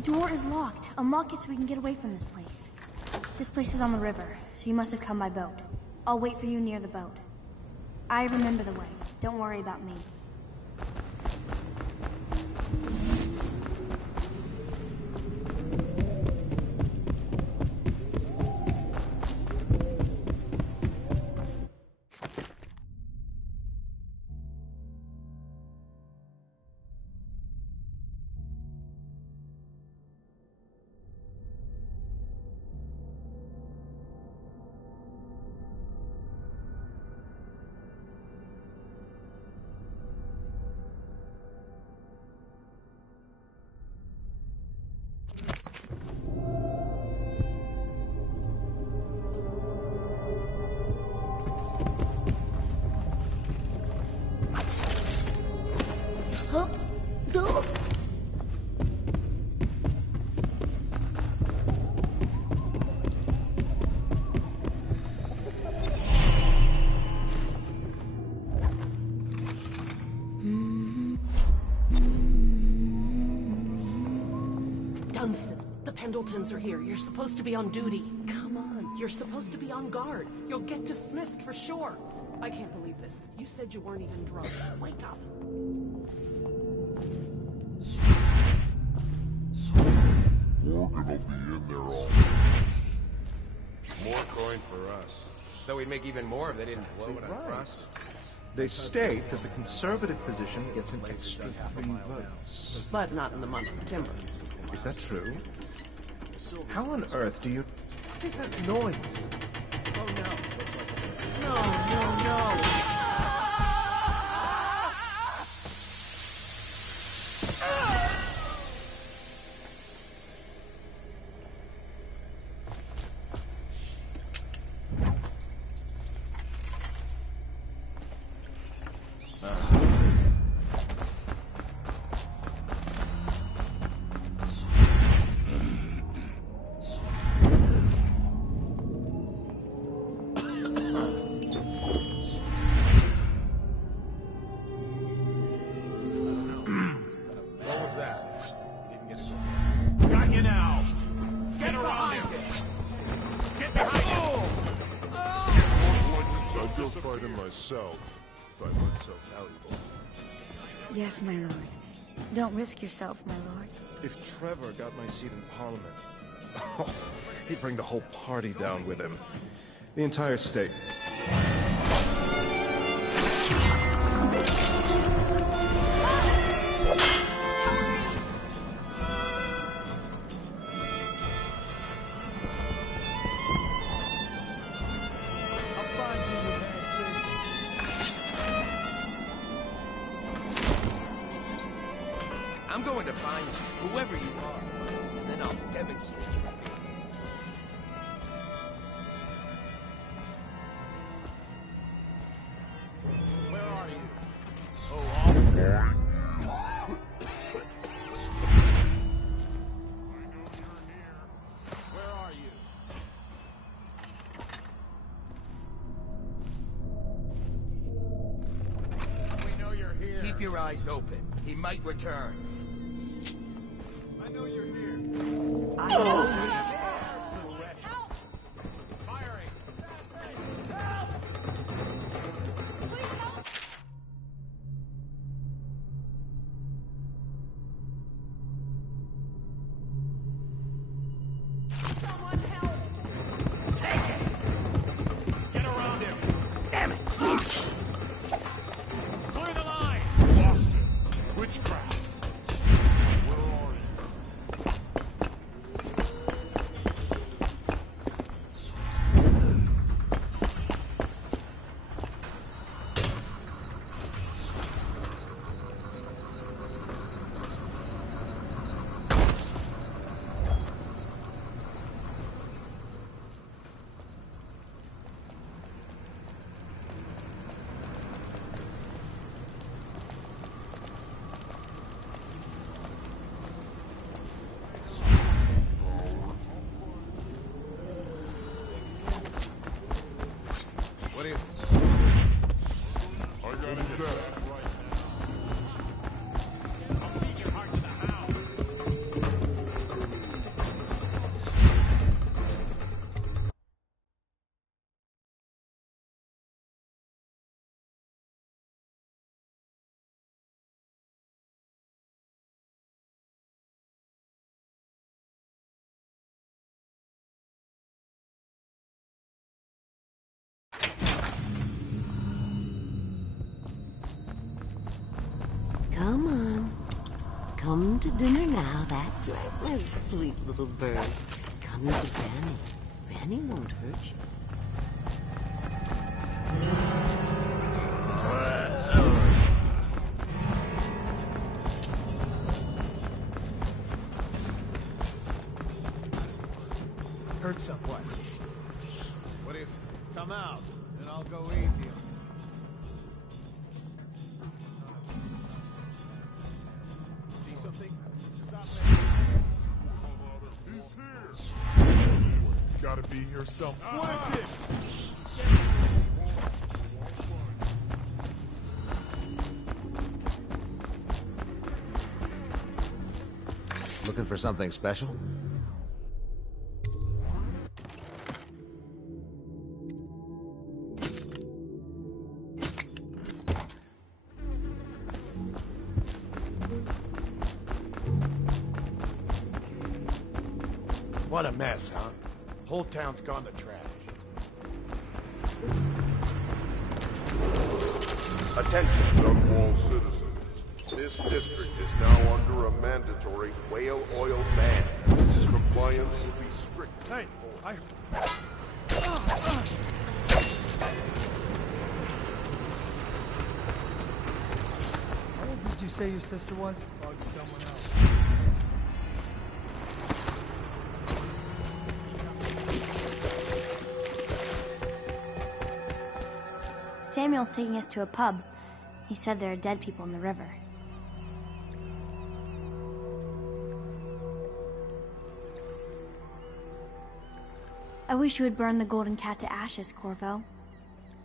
The door is locked. Unlock it so we can get away from this place. This place is on the river, so you must have come by boat. I'll wait for you near the boat. I remember the way. Don't worry about me. The Pendletons are here. You're supposed to be on duty. Come on. You're supposed to be on guard. You'll get dismissed for sure. I can't believe this. You said you weren't even drunk. Wake up. We're gonna be in there all More coin for us. Though we'd make even more if they didn't blow it on prostitutes. They state that the conservative position gets an extra 3 votes. But not in the month of Timber. Is that true? How on earth do you... What is that noise? Oh no. No. Yes, my lord. Don't risk yourself, my lord. If Trevor got my seat in Parliament, oh, he'd bring the whole party down with him. The entire state. I'm going to find you, whoever you are, and then I'll demonstrate your feelings. Where are you? Oh, awful. Where are you? We know you're here. Keep your eyes open. He might return. I know you're here. Help! Firing! Help! Please help! Someone help! Take it! Get around him! Damn it! Clear the line! Lost him. Witchcraft. Where are you? Come to dinner now, that's right, my sweet little bird. Come to Granny. Granny won't hurt you. Hurt someone. What is it? Come out, and I'll go easy on you. See something? Stop it. He's here. Gotta be here somewhere. Flank it! Looking for something special? What a mess, huh? Whole town's gone to trash. Attention, Dunwall citizens. this district is now under a mandatory whale oil ban. Compliance will be strict. Hey, How old did you say your sister was? bug someone else. Samuel's taking us to a pub. He said there are dead people in the river. I wish you had burned the golden cat to ashes, Corvo.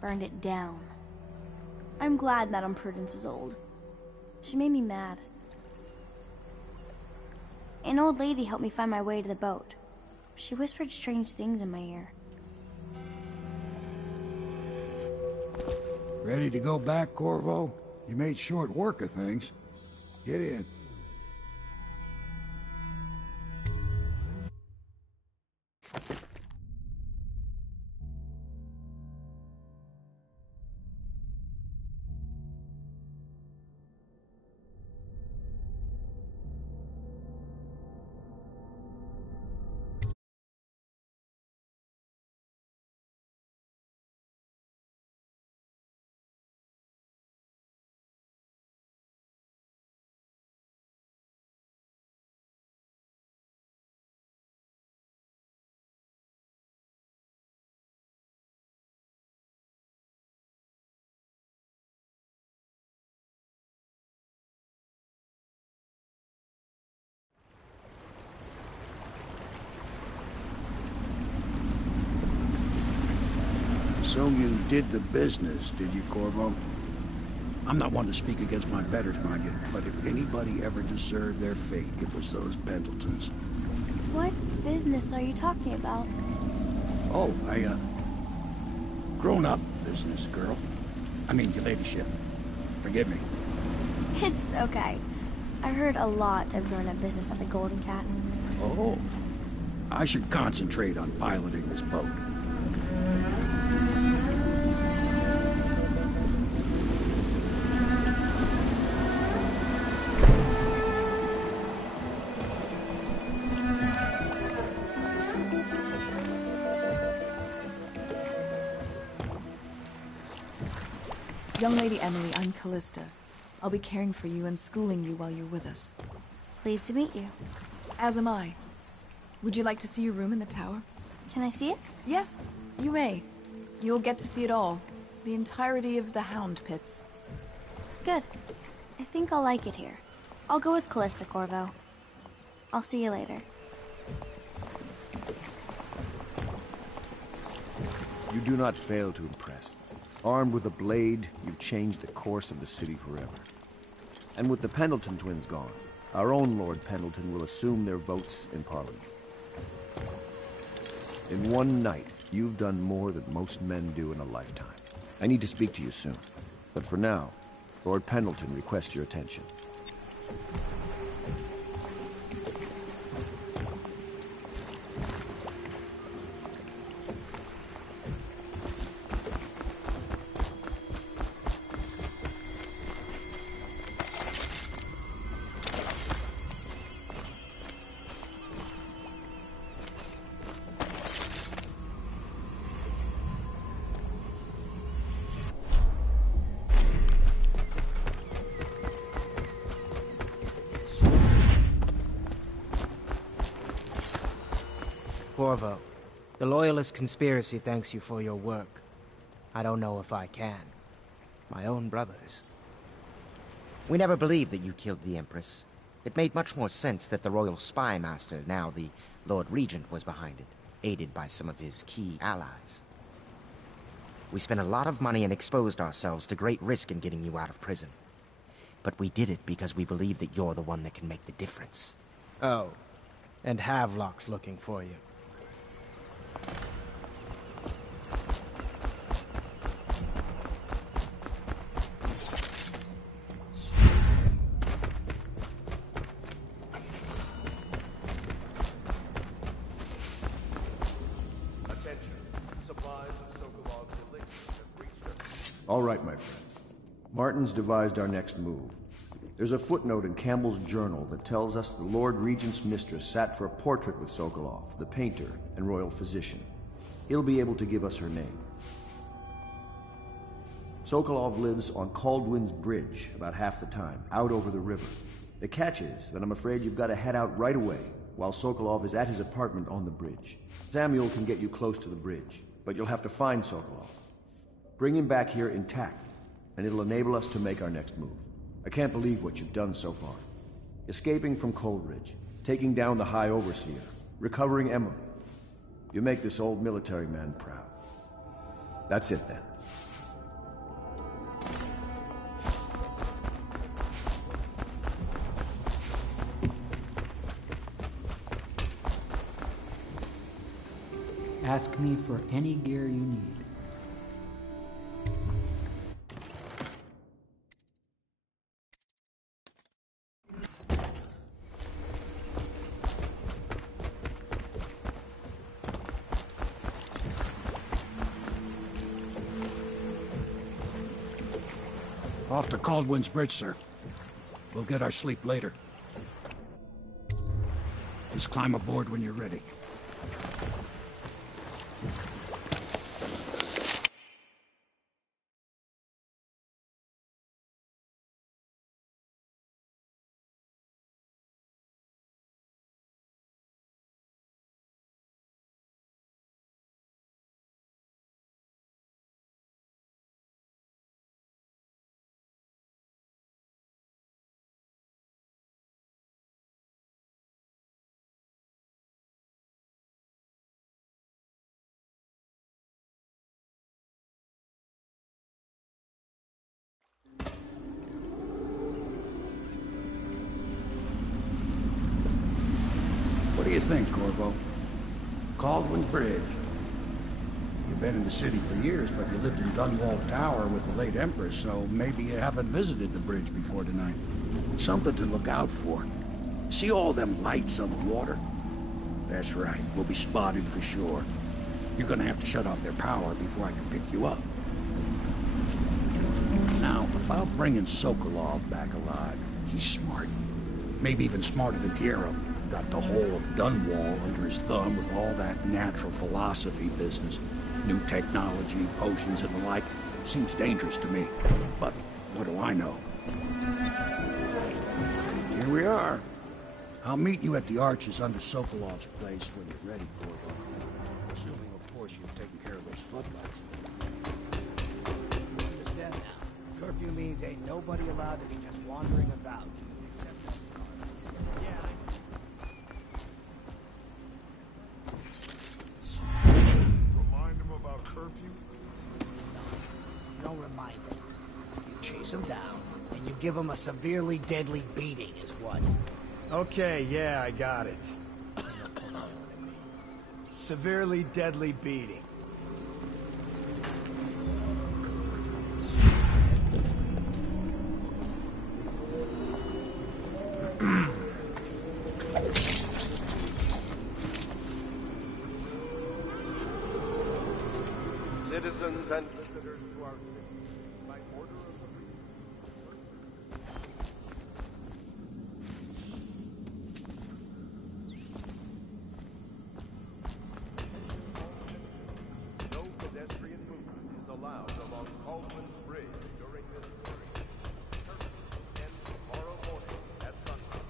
Burned it down. I'm glad Madame Prudence is old. She made me mad. An old lady helped me find my way to the boat. She whispered strange things in my ear. Ready to go back, Corvo? You made short work of things. Get in. So you did the business, did you, Corvo? I'm not one to speak against my betters, mind you, but if anybody ever deserved their fate, it was those Pendletons. What business are you talking about? Oh, grown-up business, girl. I mean, your ladyship. Forgive me. It's okay. I heard a lot of grown-up business at the Golden Cat. Oh. I should concentrate on piloting this boat. Young Lady Emily, I'm Callista. I'll be caring for you and schooling you while you're with us. Pleased to meet you. As am I. Would you like to see your room in the tower? Can I see it? Yes, you may. You'll get to see it all. The entirety of the Hound Pits. Good. I think I'll like it here. I'll go with Callista, Corvo. I'll see you later. You do not fail to impress. Armed with a blade, you've changed the course of the city forever. And with the Pendleton twins gone, our own Lord Pendleton will assume their votes in Parliament. In one night, you've done more than most men do in a lifetime. I need to speak to you soon. But for now, Lord Pendleton requests your attention. Corvo, the Loyalist conspiracy thanks you for your work. I don't know if I can. My own brothers. We never believed that you killed the Empress. It made much more sense that the Royal Spy Master, now the Lord Regent, was behind it, aided by some of his key allies. We spent a lot of money and exposed ourselves to great risk in getting you out of prison. But we did it because we believe that you're the one that can make the difference. Oh, and Havelock's looking for you. All right, my friend. Martin's devised our next move. There's a footnote in Campbell's journal that tells us the Lord Regent's mistress sat for a portrait with Sokolov, the painter and royal physician. He'll be able to give us her name. Sokolov lives on Caldwin's Bridge about half the time, out over the river. The catch is that I'm afraid you've got to head out right away while Sokolov is at his apartment on the bridge. Samuel can get you close to the bridge, but you'll have to find Sokolov. Bring him back here intact, and it'll enable us to make our next move. I can't believe what you've done so far. Escaping from Coldridge, taking down the High Overseer, recovering Emily. You make this old military man proud. That's it then. Ask me for any gear you need. Off to Caldwin's Bridge, sir. We'll get our sleep later. Just climb aboard when you're ready. What do you think, Corvo? Caldwin's Bridge. You've been in the city for years, but you lived in Dunwall Tower with the late Empress, so maybe you haven't visited the bridge before tonight. Something to look out for. See all them lights on the water? That's right, we'll be spotted for sure. You're gonna have to shut off their power before I can pick you up. Now, about bringing Sokolov back alive. He's smart. Maybe even smarter than Piero. Got the whole of Dunwall under his thumb with all that natural philosophy business. New technology, potions and the like. Seems dangerous to me. But what do I know? Here we are. I'll meet you at the arches under Sokolov's place when you're ready, Corvo. Assuming, of course, you've taken care of those floodlights. Understand now. Curfew means ain't nobody allowed to be just wandering about. Except us guards. Yeah, Remind him about curfew? No, don't remind him. You chase him down, and you give him a severely deadly beating is what? Okay, yeah, I got it. Severely deadly beating. Citizens and visitors to our city, by order of the no pedestrian movement is allowed along Caldwin's Bridge during this period. Service will end tomorrow morning at sunrise.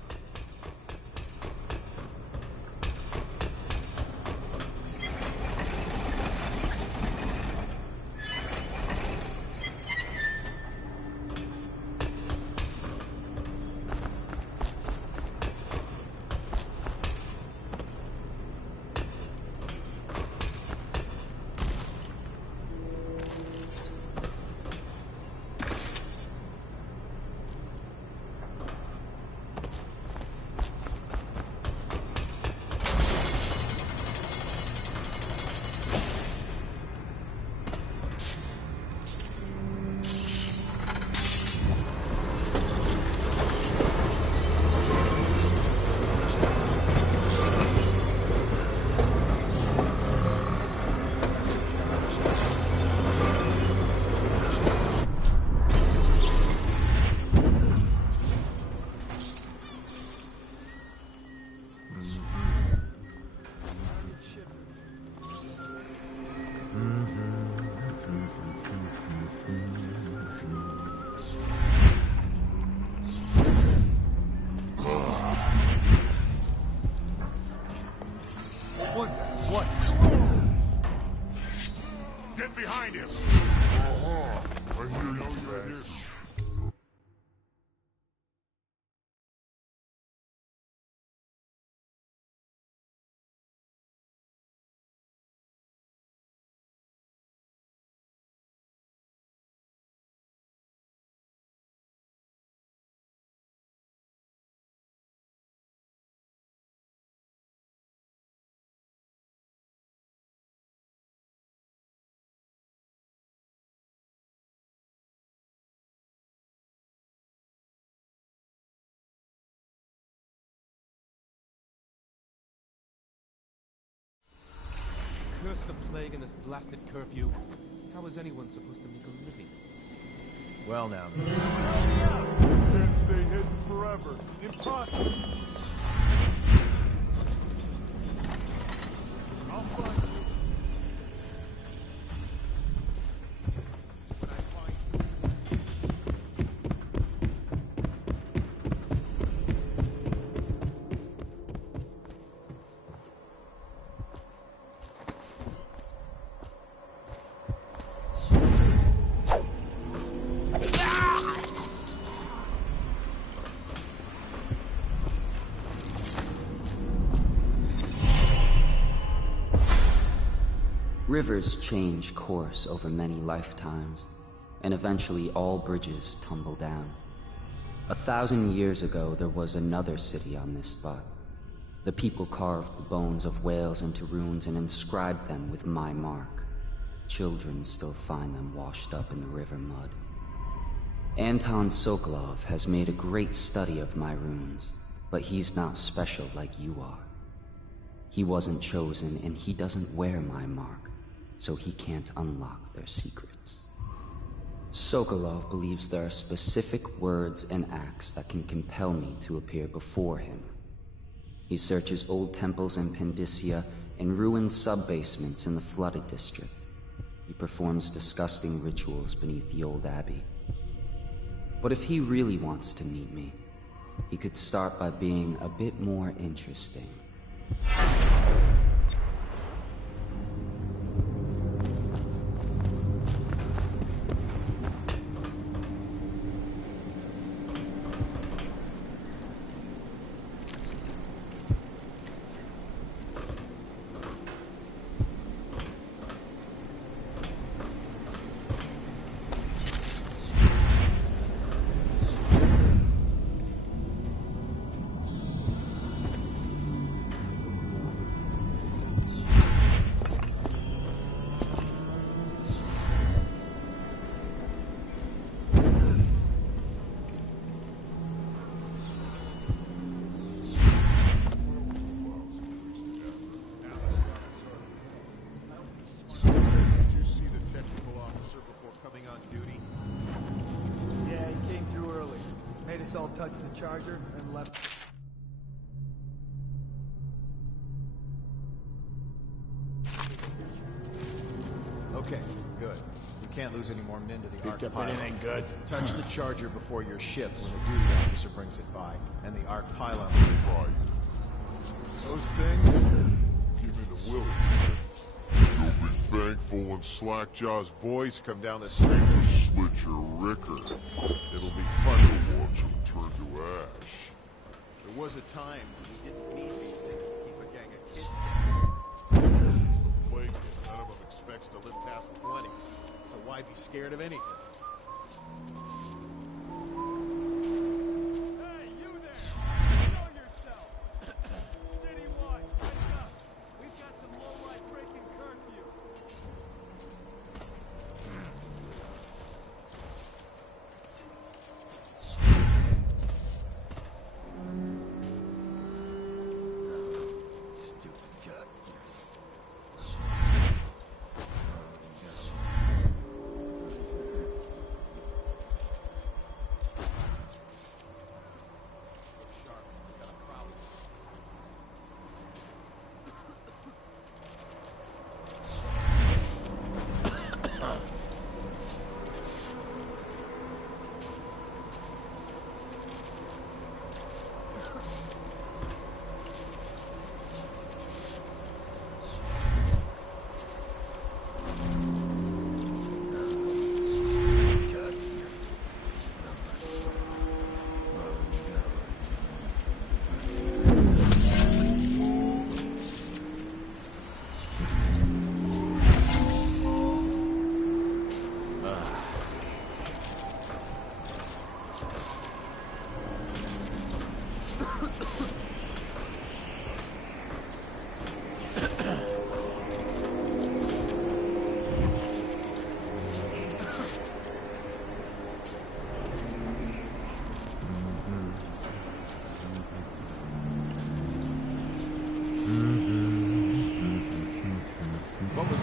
I hear you, guys. Curse the plague and this blasted curfew. How is anyone supposed to make a living? Well now. Can't stay hidden forever. Impossible. I'll find you. Rivers change course over many lifetimes, and eventually all bridges tumble down. 1,000 years ago, there was another city on this spot. The people carved the bones of whales into runes and inscribed them with my mark. Children still find them washed up in the river mud. Anton Sokolov has made a great study of my runes, but he's not special like you are. He wasn't chosen, and he doesn't wear my mark, so he can't unlock their secrets. Sokolov believes there are specific words and acts that can compel me to appear before him. He searches old temples in Pendicia and ruined sub-basements in the flooded district. He performs disgusting rituals beneath the old abbey. But if he really wants to meet me, he could start by being a bit more interesting. Touched the charger and left. Okay, good. You can't lose any more men to the Ark up pylons. anything good? Touch the charger before your ship when a duty officer brings it by, and the Ark pylon will be right. Those things? Give me the willies. You'll be thankful when Slackjaw's boys come down the street to slit your ricker. It'll be fun to watch them turn to ash. There was a time when you didn't need these things to keep a gang of kids. It's the plague, and none of them expects to live past 20. So why be scared of anything? Hey, you there! Show yourself! City Watch, wake up! We've got some lowlife breaking curfew.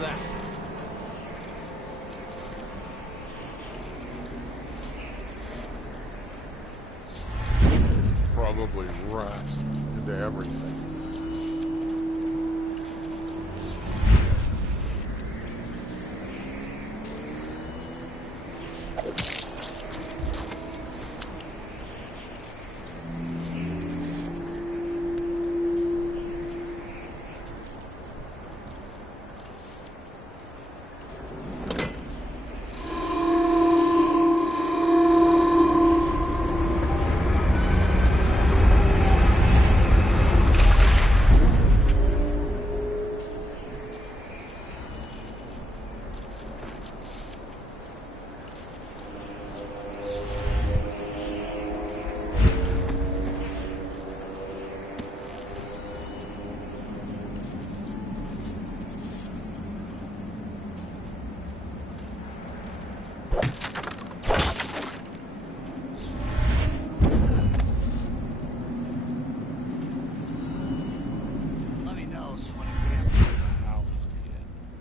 that? Probably rats into everything.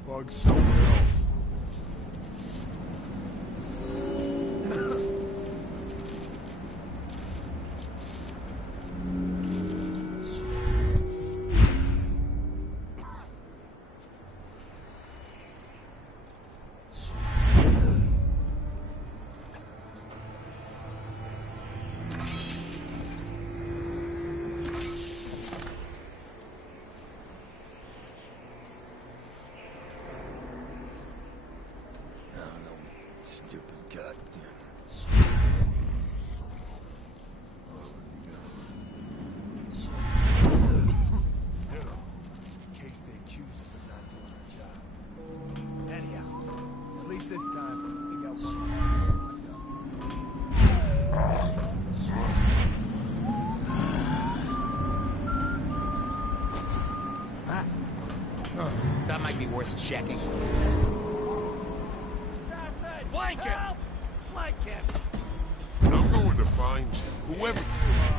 Bug someone else. That might be worth checking. Flank him! Flank him! I'm going to find you, whoever you are.